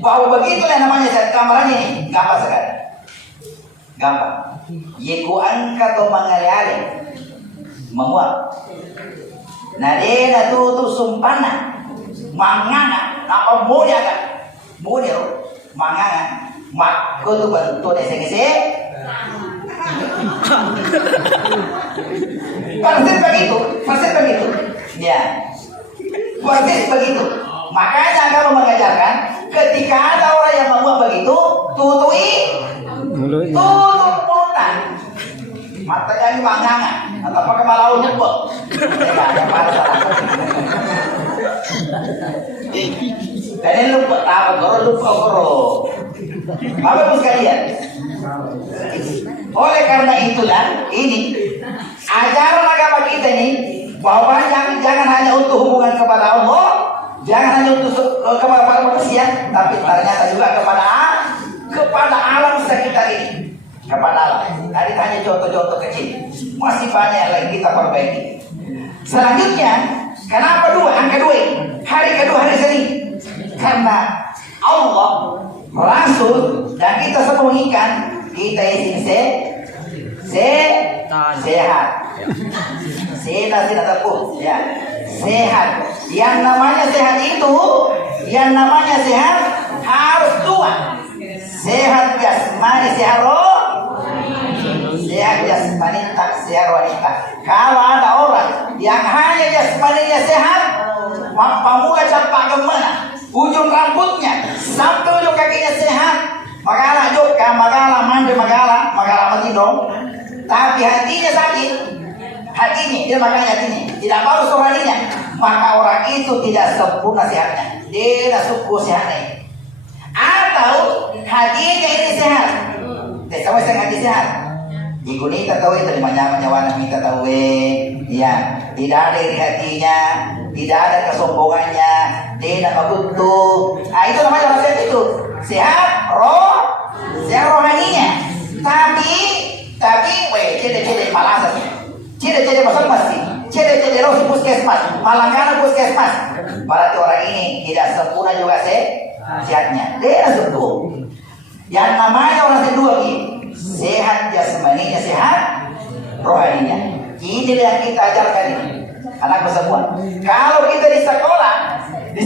bahwa begitulah namanya gambarannya ini gampang sekali, gampang. Yeku angkat atau mengalih menguap. Nadena tutu sumpana mangana apa mulia kan? Mulia mangana mak kau tu bentuk dese-dese. Persis begitu. Ya. Persis begitu. Makanya agama mengajarkan ketika ada orang yang membuat begitu, tutup mutan. Matanya ini mangangan atau pakai malau lupa. Dan ini lupa goro. Bapak Ibu sekalian. Oleh karena itulah ini ajaran agama kita ini bahwa jangan hanya untuk hubungan kepada Allah, jangan hanya untuk kepada manusia, tapi ternyata juga kepada alam sekitar ini, kepada alam. Tadi hanya contoh-contoh kecil, masih banyak yang lagi kita perbaiki. Selanjutnya, kenapa angka 2? Hari kedua hari Senin, karena Allah, Rasul dan kita semua menginginkan kita ini sehat. Sehat tidak terpus, ya. Sehat. Yang namanya sehat harus 2. Sehat jasmani, sehat roh. Sehat jasmani, tak sehat wanita. Kalau ada orang yang hanya jasmaninya sehat, pemuda campak gemena, ujung rambutnya sampai ujung kakinya sehat, Magala juga, magala mandi, magala mati dong. Tapi hatinya sakit. Hatinya, dia makanya hatinya tidak bagus rohaninya. Maka orang itu tidak sempurna sehatnya. Dia tidak suku sehatnya. Atau hatinya ini sehat. Dia sama dengan hati sehat. Ikunita tahu itu lima nyawa kita tahu ya, tidak ada iri hatinya, tidak ada kesombongannya, tidak begitu. Nah itu namanya orang sehat itu sehat rohaninya. Tapi cede malasannya, cede masuk masjid, cede rosi puskesmas, malangkana puskesmas. Berarti orang ini tidak sempurna juga sehatnya. Dia sempurna. Yang namanya orang kedua ini sehat jasmaninya, sehat rohaninya. Ini yang kita ajarkan ini anak semua. Kalau kita di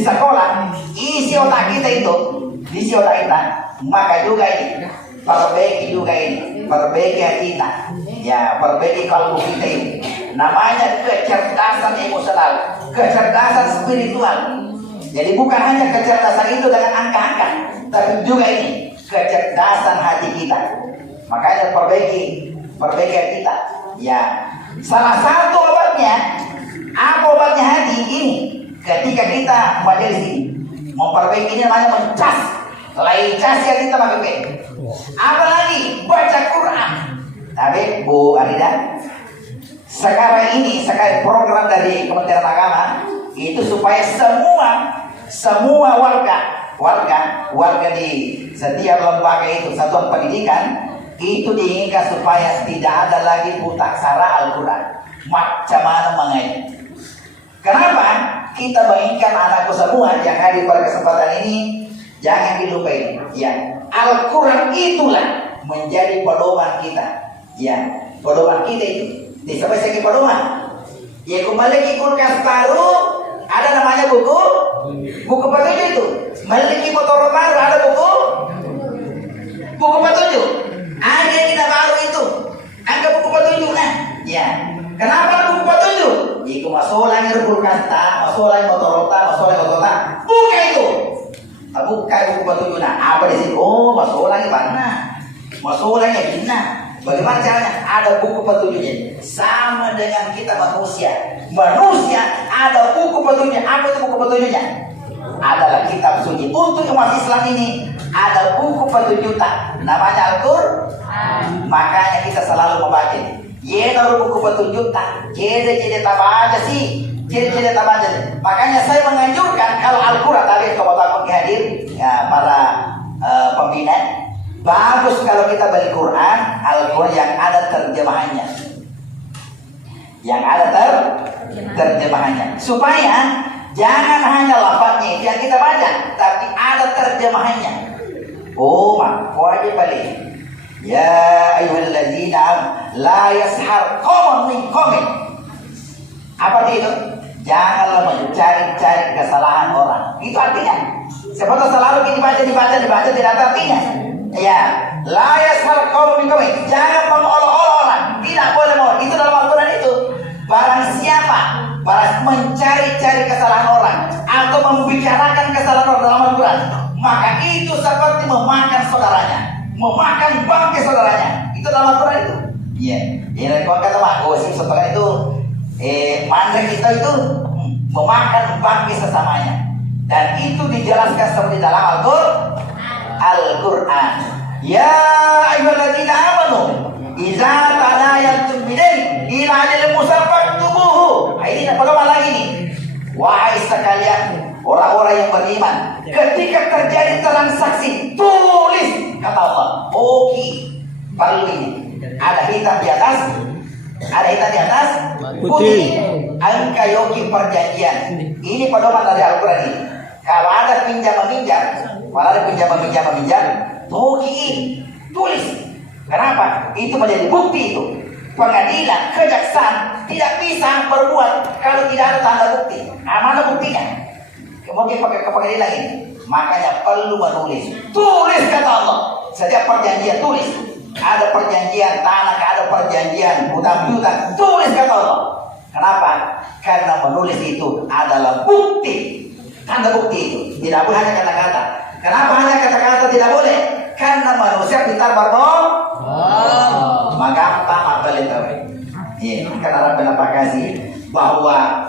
sekolah isi otak kita itu, maka juga ini perbaiki hati kita, ya perbaiki kalbu kita ini. Namanya kecerdasan emosional, kecerdasan spiritual. Jadi bukan hanya kecerdasan itu dengan angka-angka, tapi juga ini kecerdasan hati kita. Makanya perbaiki hati kita. Ya, salah satu obatnya, apa obatnya hati ini? Ketika kita majelis ini, memperbaiki ini namanya mencas. Lain cas ya kita pakai. Apalagi baca Quran. Tapi Bu Arida, sekarang program dari Kementerian Agama itu supaya semua warga di setiap lembaga itu, satuan pendidikan itu diinginkan supaya tidak ada lagi buta aksara Al-Quran. Macam mana mengaji? Kenapa? Kita menginginkan anakku semua yang hadir pada kesempatan ini jangan dilupain. Ya, Al-Quran itulah menjadi pedoman kita. Ya, pedoman kita itu. Sampai segi pedoman. Ya, kembali ke kulkas baru ada namanya buku petunjuk itu. Memiliki motor baru ada buku petunjuk. Ada yang tidak baru itu. Angka buku petunjuk nah. Ya. Kenapa buku petunjuk? Itu masalah yang berkata, masalah yang motorota. Buka itu. Buka buku petunjuk nah. Apa di sini? Oh, masalahnya mana? Masalahnya gimana? Bagaimana caranya? Ada buku petunjuknya. Sama dengan kita manusia. Manusia ada buku petunjuknya. Apa itu buku petunjuknya? Adalah kitab suci. Untuk umat Islam ini ada buku petunjuk namanya Al-Quran. Makanya kita selalu membaca. Ya, taruh buku petunjuk cede tabaca sih. Cede tabaca. Makanya saya menganjurkan kalau Al-Quran tadi kalau takut hadir ya, para pembina. Bagus kalau kita beli Quran, Al-Quran yang ada terjemahannya. Yang ada terjemahannya. Supaya jangan hanya lafaznya yang kita baca, tapi ada terjemahannya. Oh, mak, aja balik. Ya ayyuhalladzina la yashar qaumun min qaumin. Apa itu? Janganlah mencari-cari kesalahan orang. Itu artinya. Seperti selalu kita dibaca tidak ada artinya. Ya, la yashar qaumun min qaumin. Jangan mengolok-olok orang. Tidak boleh mau. Itu dalam Al-Quran itu. Barang siapa mencari-cari kesalahan orang atau membicarakan kesalahan orang dalam Al-Quran, maka itu seperti memakan saudaranya, memakan bangkai saudaranya. Itu dalam Al-Quran itu. Iya. Ini kalau kata Mak Gosim setelah itu mandek kita itu memakan bangkai sesamanya. Dan itu dijelaskan seperti dalam Al-Quran. Ya ayyuhalladzina amanu idza tadayantum bidain ila ajalin musamman faktubuhu. Ini pedoman lagi nih. Wahai sekalian orang-orang yang beriman, ketika terjadi transaksi tulis kata Allah. Oke, perlu ini. Ada hitam di atas, putih. Angka yogi perjanjian. Ini pedoman dari Al-Quran ini. Kalau ada pinjam meminjam, tulis. Kenapa? Itu menjadi bukti itu. Pengadilan, kejaksaan tidak bisa berbuat kalau tidak ada tanda bukti. Mana buktinya? Mungkin pakai ke pengadilan ini. Makanya perlu menulis. Tulis kata Allah. Setiap perjanjian tulis. Ada perjanjian tanah, ada perjanjian hutang-hutang. Tulis kata Allah. Kenapa? Karena menulis itu adalah bukti. Tanda bukti itu. Tidak boleh hanya kata-kata. Kenapa hanya kata-kata tidak boleh? Karena manusia pintar berbohong. Magampang apa itu? Iya, karena Rabbana kasih bahwa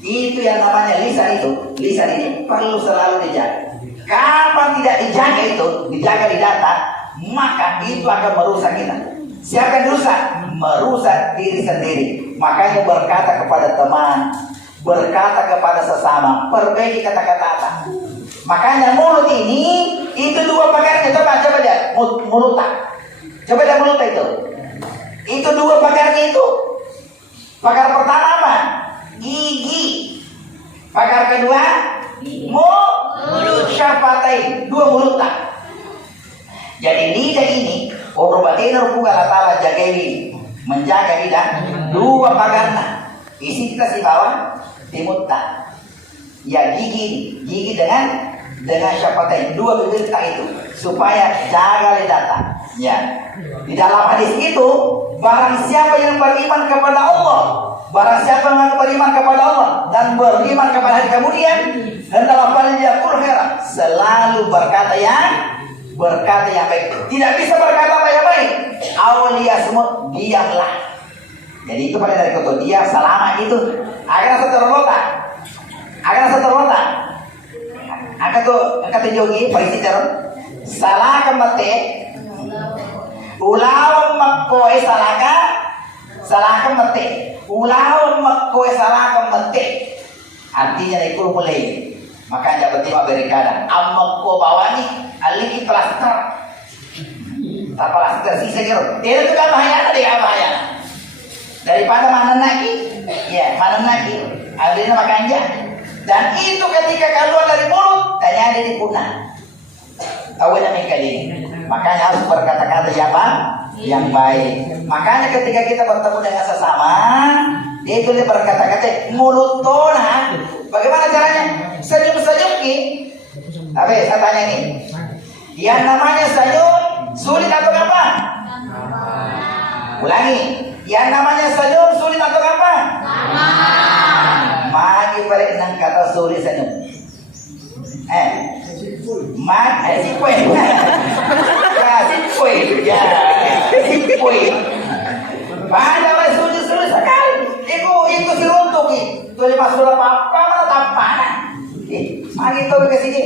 itu yang namanya lisan ini perlu selalu dijaga. Kapan tidak dijaga itu, dijaga di data, maka itu akan merusak kita. Siapa yang rusak? Merusak diri sendiri. Makanya berkata kepada teman, berkata kepada sesama, perbaiki kata-kata. Makanya mulut ini itu dua pagarnya. Coba lihat mulut. Coba lihat mulut itu. Itu dua pagarnya itu. Pagar pertama apa? Gigi. Pagar kedua mulut. Syafatain, dua mulut tak. Jadi lidah ini berarti Allah Ta'ala jaga ini, menjaga lidah dua pagarnya. Isi kita si bawah timut tak. Ya gigi dengan syafatain, dua bibir tak itu supaya jaga lidah tak. Ya. Di dalam hadis itu, barang siapa yang beriman kepada Allah, barang siapa yang beriman kepada Allah dan beriman kepada hari kemudian, hendaklah dia kurhera selalu berkata yang baik. Tidak bisa berkata baik. Aulia semua diamlah. Jadi itu pada dari kata dia selama itu akan seterlota. Kata jogi parisi terus salah kemate ulawang makkoe salah kemate ulawang makkoe salah kemate. Artinya dari mulai. Makanya betima berikada amak ko bawani aliki plaster. Tak plaster sisa kira. Dia itu kan bahaya. Daripada mana lagi? Ya, mana lagi? Alina makanya. Dan itu ketika keluar dari mulut, tanya ada di punah. Tahu namanya kali. Makanya harus berkata-kata yang baik. Makanya ketika kita bertemu dengan sesama, dia itu berkata-kata mulut tona. Bagaimana caranya? Senyum-senyum ki. Tapi saya tanya nih, yang namanya senyum sulit atau gampang? Ulangi, yang namanya senyum sulit atau gampang? Magi balik nang kata sulit senyum. Sipoi. Pada orang sulit sekali. Iku seruntuk ki. Tuh masuk apa mana tampanan. Mari tuh ke sini.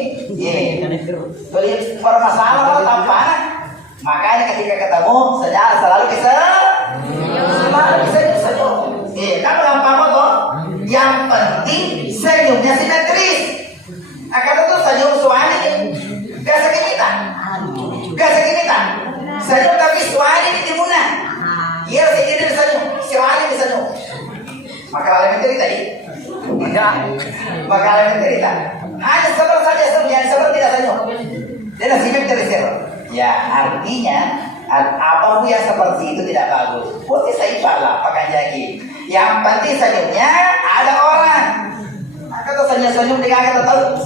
Tuh bermasalah mana tampanan. Makanya ketika ketemu sejarah selalu bisa. Kamu gampang toh. Yang penting senyumnya simetris. Akan itu senyum suami gak sakit kita. Senyum tapi suami di timunan. Iya segini senyum, suami di senyum. Maka kalian cerita tadi. Maka kalian cerita. Hanya sabar saja senyum, sabar tidak senyum. Dia simetris ya. Artinya apapun yang seperti itu tidak bagus. Putih saya ibalah pakai jagi. Yang penting senyumnya ada orang. Kata senyum dia kata tahu.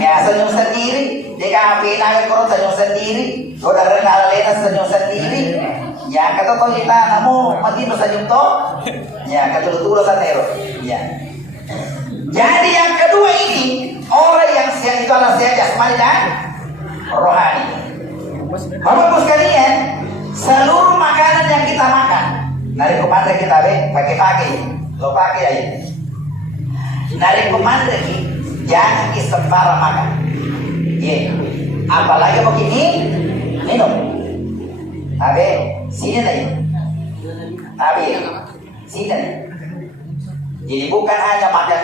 Ya senyum sendiri. Dia kata nanya korang senyum sendiri. Saudara Nalena senyum sendiri. Ya kata tahu kita namu mati bersenyum toh. Ya kata dulu satero. Ya. Jadi yang kedua ini orang yang itu adalah sehat jasmani dan rohani. Bapak-bapak sekalian, seluruh makanan yang kita makan dari komando kita pakai lo pakai aja. Dari komando jangan sembarang makan. Apalagi begini minum. Tapi sini nih. Jadi bukan hanya makan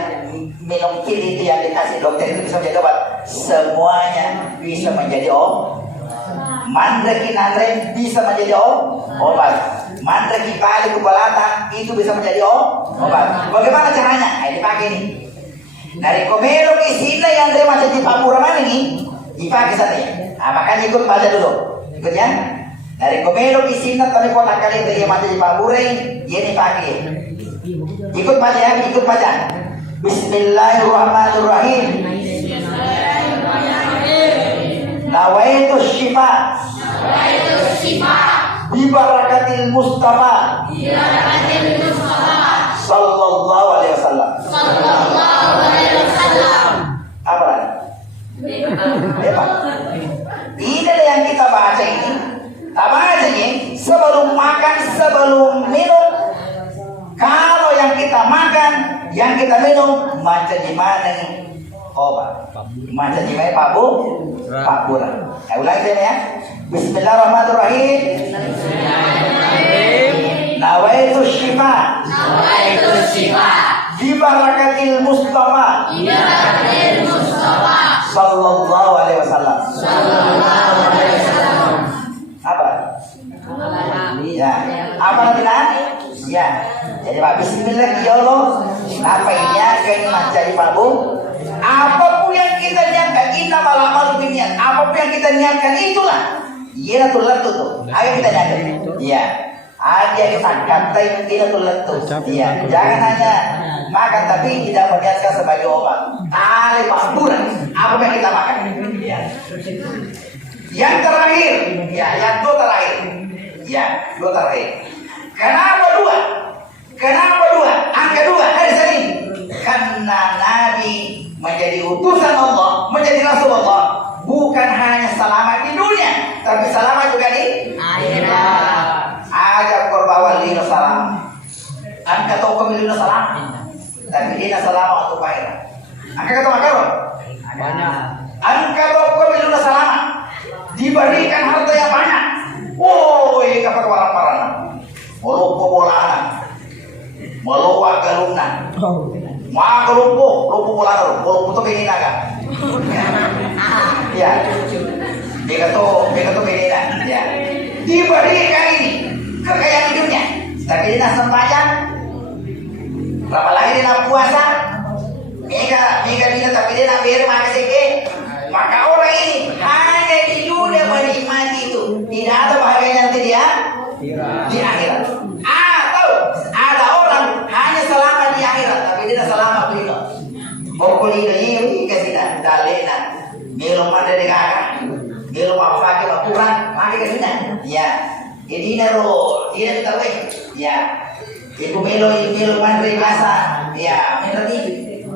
minum pil itu yang dikasih dokter itu bisa menjadi obat. Semuanya bisa menjadi obat. Mandreki nandre bisa menjadi obat. Mandreki balik kepalatan itu bisa menjadi obat. Bagaimana caranya? Dipakai nih. Dari komelo ke sini yang dia macam di Papuraman ini dipakai saja. Makanya ikut baca dulu. Ikut ya. Dari komelo ke sini tapi kota kali itu dia macam di Papura dia dipakai. Ikut baca ya, ikut baca. Bismillahirrahmanirrahim. Nawaitu syifa Bibarakatil Mustafa Sallallahu alaihi wasallam. Apa lagi? Ini yang kita Yang kita minum macam gimana nih? Obat. Macam gimana pabu? Pakura. Ulangi saya ya. Bismillahirrahmanirrahim. Nawaitu syifa. Bi barakatil Mustafa. Sallallahu alaihi wasallam. Apa? Ya. Apa nanti ya. Jadi Pak Bismillah ya Allah. Apa ini kain macam pabu? Apapun yang kita niatkan, inna malamal biniat. Apapun yang kita niatkan itulah. Iya tulat tuh. Ayo kita niatkan. Iya. Ada yang kata itu tulat tuh. Iya. Jangan hanya makan tapi tidak meniatkan sebagai obat. Tali pampuran. Apa yang kita makan? Iya. Yang terakhir, ya, yang dua terakhir. Ya, dua terakhir. Kenapa dua? Kenapa dua? Angka dua hari Senin. Karena Nabi menjadi utusan Allah, menjadi Rasulullah, bukan hanya selamat di dunia, tapi selamat juga di akhirat. Ajak korbawan lino salam. Angka toko milino salam. Tapi dia salam untuk akhirat. Angka kata makaron. Banyak. Angka toko milino salam. Diberikan harta yang banyak. Oh, ini kapan warang-warang. Melupa bolaan. Melupa galungan. Maka lupa bolaan. Lupa itu kini naga. Ya. Dia kata kini naga. Ya. Diberikan ini kekayaan di dunia. Tapi dia nak sembahyang. Berapa lagi dia nak puasa? Mega dia tapi dia nak biar makan sikit. Maka orang ini hanya di dunia menikmati itu. Tidak ada bahagianya nanti dia di akhirat. Atau ada orang hanya selamat di akhirat tapi tidak selamat beliau. Pokoknya ini kesina dalena. Minum ada di kakak. Minum apa lagi kurang lagi kesina. Ya. Ini nero tidak tahu. Ya. Ibu minum mandiri rasa. Ya. Minum ini.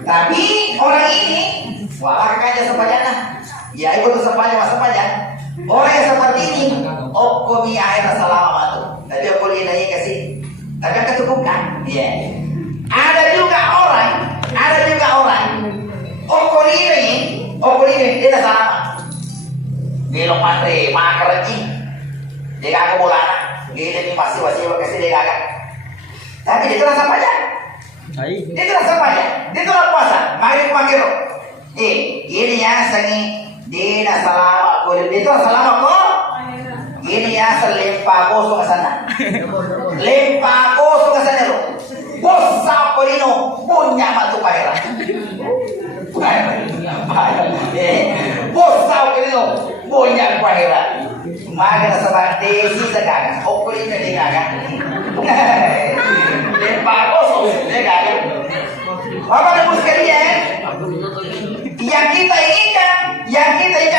Tapi orang ini wah kakaknya sepajana. Ya ikut sepajana sepajana. Orang yang seperti ini, komi air selamat tu. Tapi aku lihat aja kasih. Tapi akan cukupkan. Ya. Ada juga orang. Komi ini dia dah selamat. Minum matre, makan lagi. Dia kagak bola. Dia ni masih kasih dia kagak. Tapi dia terasa pajak. Dia terasa pajak. Dia terasa puasa. Mari kumagiro. Ini ya sangi. Dia nak selamat. Dia tu selamat kok. Ini ya selempa kosong ke sana. Lempa kosong ke sana lo. Bosa kolino punya matu paira. Bosa kolino punya paira. Maka sebab desi sekarang. Kolino dia kagak. Lempa kosong dia kagak. Bapak ibu sekalian, yang kita inginkan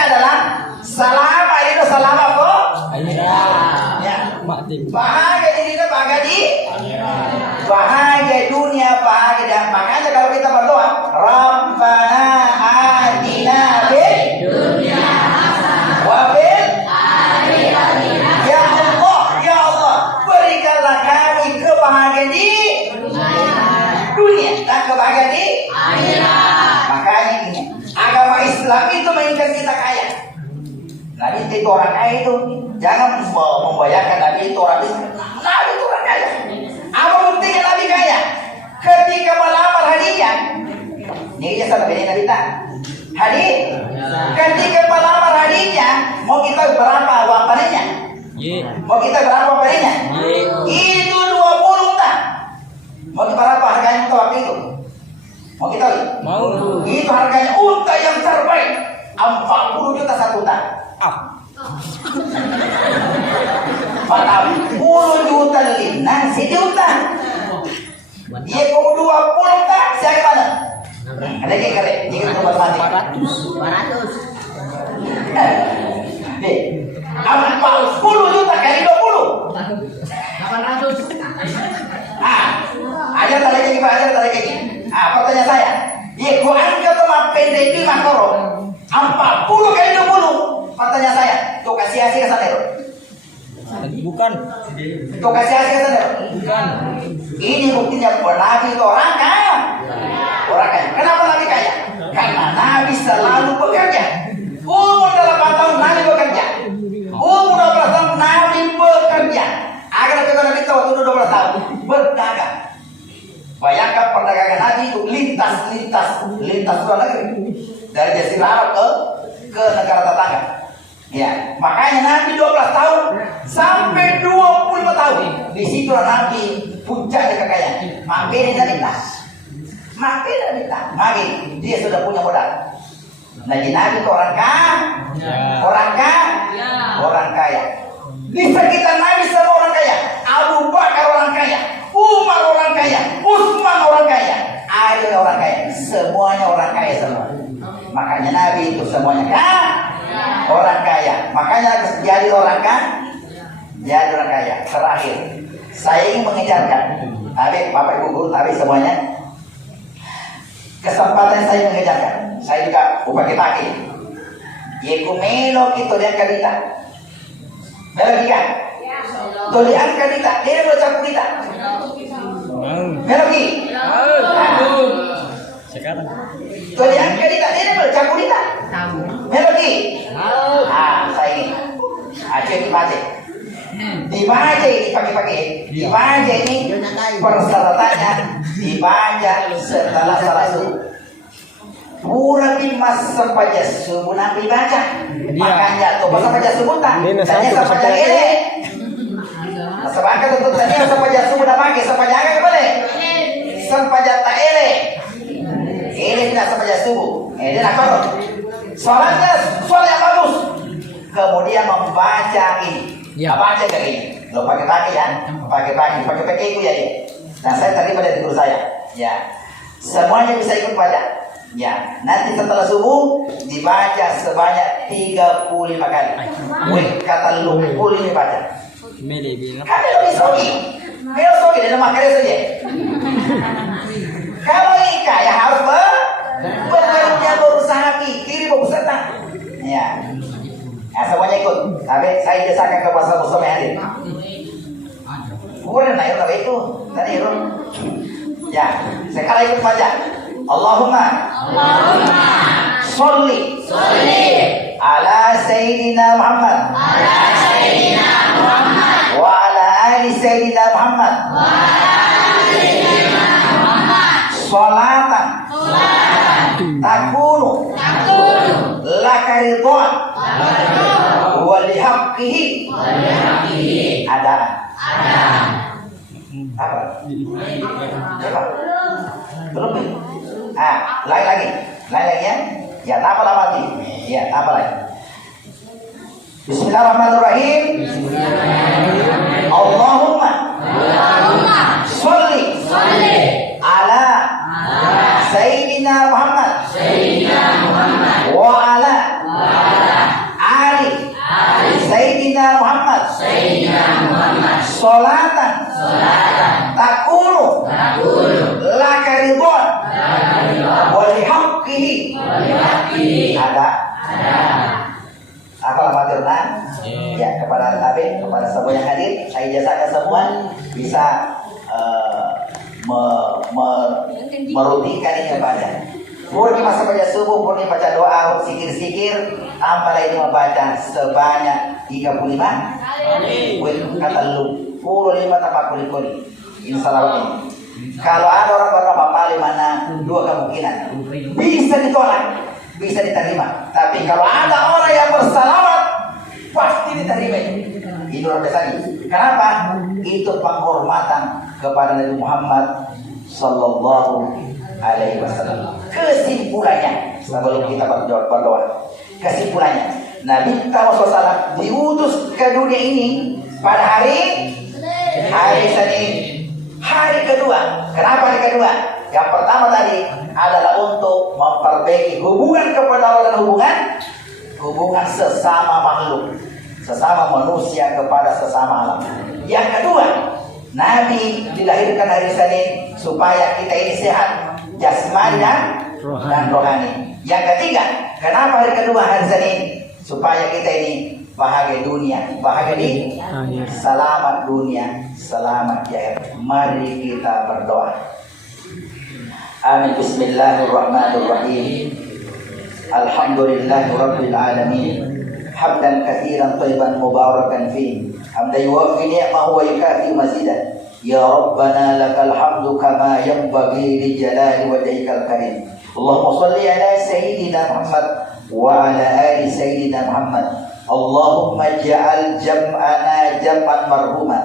adalah selama itu selama kok. Ya. Bahagia di dunia, bahagia di bahagia dunia, bahagia dan makanya kalau kita berdoa, Rabbana atina fid dunya hasanah wa fil akhirati hasanah. Ya Allah, berikanlah kami kebahagiaan di dunia dan kebahagiaan di akhirat. Makanya ini agama Islam itu menginginkan kita kaya. Nabi itu orang kaya itu jangan membayangkan Nabi itu orang miskin. Nabi itu orang kaya. Apa buktinya Nabi kaya? Ketika melamar Khadijah, ini dia salah beda Nabi tak? Ketika melamar Khadijah, mau kita berapa uang panennya? Mau kita berapa panennya? Itu 20 tak? Mau kita berapa harganya untuk waktu itu? Mau kita? Mau. Itu harganya unta yang terbaik 40 juta satu unta. 40 juta linan sini unta. Dia kau 20 unta siapa mana? Ada yang kere, jika tempat mati. 400. 40 juta kali 20. 800. Ajar tadi kaki. Pertanyaan saya. Iya, gua angkat sama PDP makoro. 40 kali 20. Pertanyaan saya. Tuh kasih hasil ke sana. Bukan. Tuh kasih hasil ke sana. Bukan. Ini buktinya Nabi itu orang kaya. tahun berdagang. Bayangkan perdagangan Nabi itu lintas luar negeri dari Jazirah Arab ke negara tetangga. Ya, makanya Nabi 12 tahun sampai 25 tahun. Di situ Nabi puncaknya kekayaan. Makin dan lintas. Makin dia sudah punya modal. Nabi itu orang kaya. Di sekitar Nabi semua orang kaya. Abu Bakar orang kaya, Umar orang kaya, Utsman orang kaya, Ali orang kaya. Semuanya orang kaya semua. Makanya Nabi itu semuanya orang kaya. Makanya jadi orang kaya. Terakhir, saya ingin mengejarkan. Tapi Bapak Ibu guru, tapi semuanya kesempatan saya mengejarkan. Saya juga upaki-paki. Yeku melo kita lihat kadita. Melo kan? Tolian kadita. Dia baca kadita. Melo ki. Sekarang. Tolian kadita. Dia baca kadita. Melo ki. Saya ini. Aceh dibaca dipakai ini persyaratannya dibaca setelah salat subuh. Pura bimas sampaja subuh Nabi baca. Makanya tuh pas sampaja subuh tak. Tanya sampaja ele. Sebangka tutup tanya sampaja subuh dah pakai sampaja agak boleh. Sampaja tak ele. Ele tidak sampaja subuh. Dia nak kalau solatnya solat yang bagus. Kemudian membaca ini. Baca kayak ini. Lo pakai ya. Pakai itu ya. Dan saya terima dari guru saya. Ya. Semuanya bisa ikut baca. Ya, nanti setelah subuh dibaca sebanyak 35 kali. Kata lu boleh dibaca. Kami lebih sogi dalam makarya saja. Kalau Ika ya harus bekerja berusaha pikir berusaha. Ya. Semuanya ikut. Tapi saya jasakan ke pasal musuh yang hadir. Kurang naik kalau itu tadi itu. Ya, sekarang ikut baca. Allahumma Salli ala Sayyidina Muhammad wa ala ali Sayyidina Muhammad salatan takunu laka ridwan wa lihaqqihi ada apa? Belum. Lain lagi ya. Ya, apa lagi? Ya, apa lagi? Bismillahirrahmanirrahim. Allahumma Salli ala Sayyidina Muhammad wa ala ali Sayyidina Muhammad salatan takunu laka ridwan wa lihaqqihi ada apa maturna ya kepada Nabi, kepada semua yang hadir saya jazakan semua bisa merutinkan ini baca. Purni masa baca subuh, purni baca doa, sikir-sikir, tambah ini membaca sebanyak 35 kata lu 45 tambah kuli-kuli insyaallah ini. Kalau ada orang bernama Mali mana dua kemungkinan, bisa ditolak, bisa diterima. Tapi kalau ada orang yang bersalawat pasti diterima. Itu orang biasa. Kenapa? Itu penghormatan kepada Nabi Muhammad Sallallahu Alaihi Wasallam. Kesimpulannya, sebelum kita berdoa, kesimpulannya, Nabi SAW diutus ke dunia ini pada hari Senin. Hari kedua. Kenapa hari kedua? Yang pertama tadi adalah untuk memperbaiki hubungan kepada Allah dan hubungan sesama makhluk, sesama manusia kepada sesama alam. Yang kedua, Nabi dilahirkan hari Senin supaya kita ini sehat jasmani dan rohani. Yang ketiga, kenapa hari kedua hari Senin? Supaya kita ini bahagia dunia, bahagia di selamat dunia, selamat di akhirat. Mari kita berdoa. Amin. Bismillahirrahmanirrahim. Alhamdulillahirabbil alamin. Hamdan katsiran thayyiban mubarakan fihi. Hamdan yuwaffi ni'mahu wa yukafi mazidah. Ya Rabbana lakal hamdu kama yanbaghi li jalali wajhikal karim. Allahumma shalli ala sayyidina Muhammad wa ala ali sayyidina Muhammad. Allahumma ja'al jam'ana jam'an marhuma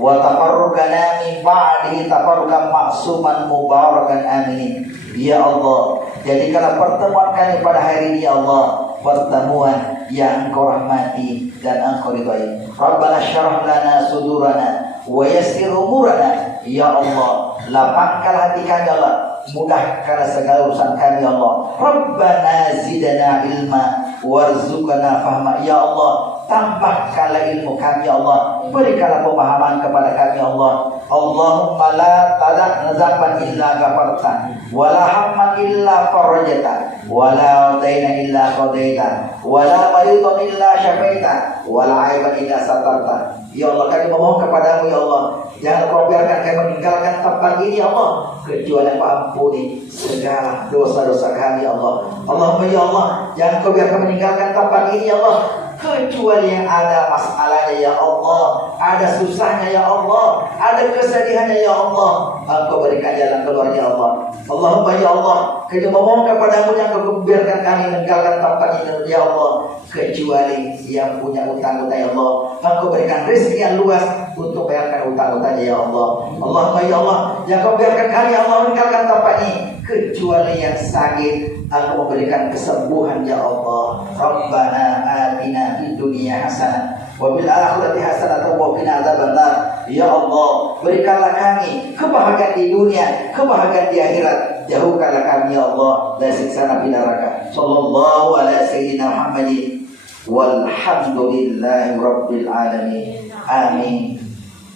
wa tafarruqana min ba'dihi tafarruqan ma'suman mubarakan amin. Ya Allah, jadikanlah pertemuan kami pada hari ini ya Allah pertemuan yang Engkau rahmati dan Engkau ridhai. Rabbana syrah lana sudurana wa yassir umurana. Ya Allah, lapangkan hati kami ya Allah, mudahkanlah segala urusan kami ya Allah. Rabbana zidna ilma warzuqna fahma. Ya Allah, tambahkanlah ilmu kami ya Allah, berikanlah pemahaman kepada kami ya Allah. Allahumma la tadak nazaban illa ghafarta wa la hamman illa farajta wa la daina illa qadaita wa la maridan illa syafaita wa la aiban illa satarta. Ya Allah, kami memohon kepadamu ya Allah, jangan kau biarkan kami meninggalkan tempat ini ya Allah kecuali kau ampuni segala dosa-dosa kami ya Allah. Allahumma ya Allah, jangan kau biarkan meninggalkan tempat ini ya Allah kecuali yang ada masalahnya ya Allah, ada susahnya ya Allah, ada kesedihannya ya Allah. Engkau berikan jalan keluar ya Allah. Allahumma ya Allah, kami memohon kepadamu yang kau biarkan kami meninggalkan tempat ini ya Allah kecuali yang punya utang-utang ya Allah. Engkau berikan rezeki yang luas untuk bayarkan utang-utangnya ya Allah. Allahumma ya Allah, yang kau biarkan kami ya Allah meninggalkan tempat ini kecuali yang sakit. Engkau memberikan kesembuhan ya Allah. Rabbana atina fid dunya hasanah wa fil akhirati hasanah wa qina adzabannar. Ya Allah, berikanlah kami kebahagiaan di dunia, kebahagiaan di akhirat. Jauhkanlah kami ya Allah dari siksa api neraka. Sallallahu ala sayyidina Muhammadin walhamdulillahi rabbil alamin. Amin.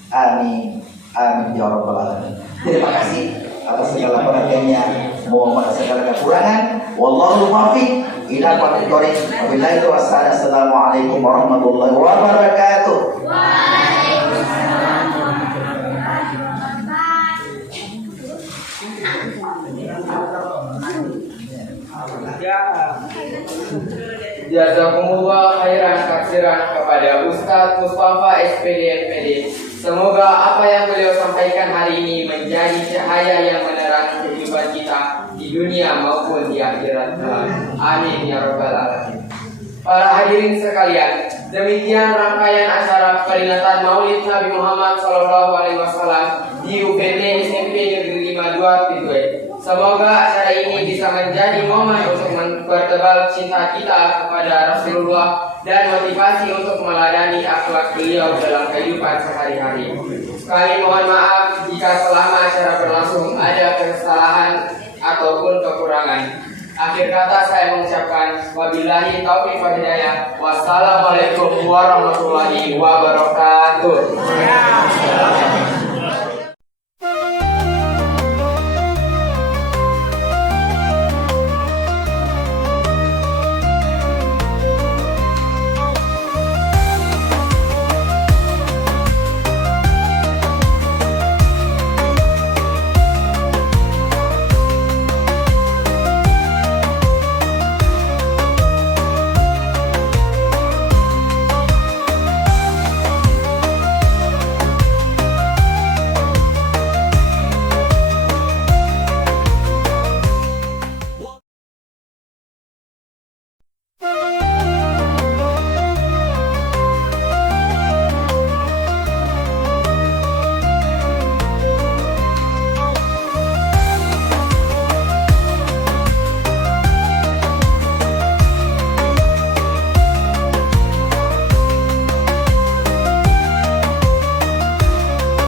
Amin. Amin ya rabbal alamin. Terima kasih atas segala perhatiannya. Mohon maaf segala kekurangan. Wallahu muwaffiq ila aqwamit thoriq. Wabillahi taufiq. Assalamualaikum warahmatullahi wabarakatuh. Jazakumullah khairan katsiran kepada Ustadz Mustafa SPD MPD. Semoga apa yang beliau sampaikan hari ini menjadi cahaya yang menerangi kehidupan kita di dunia maupun di akhirat. Amin ya rabbal alamin. Para hadirin sekalian, demikian rangkaian acara peringatan Maulid Nabi Muhammad SAW di UPT SMP Negeri 52 Tidue. Semoga acara ini bisa menjadi momen untuk mempertebal cinta kita kepada Rasulullah dan motivasi untuk meladani akhlak beliau dalam kehidupan sehari-hari. Sekali mohon maaf jika selama acara berlangsung ada kesalahan ataupun kekurangan. Akhir kata saya mengucapkan wabillahi taufiq wal hidayah. Wassalamualaikum warahmatullahi wabarakatuh.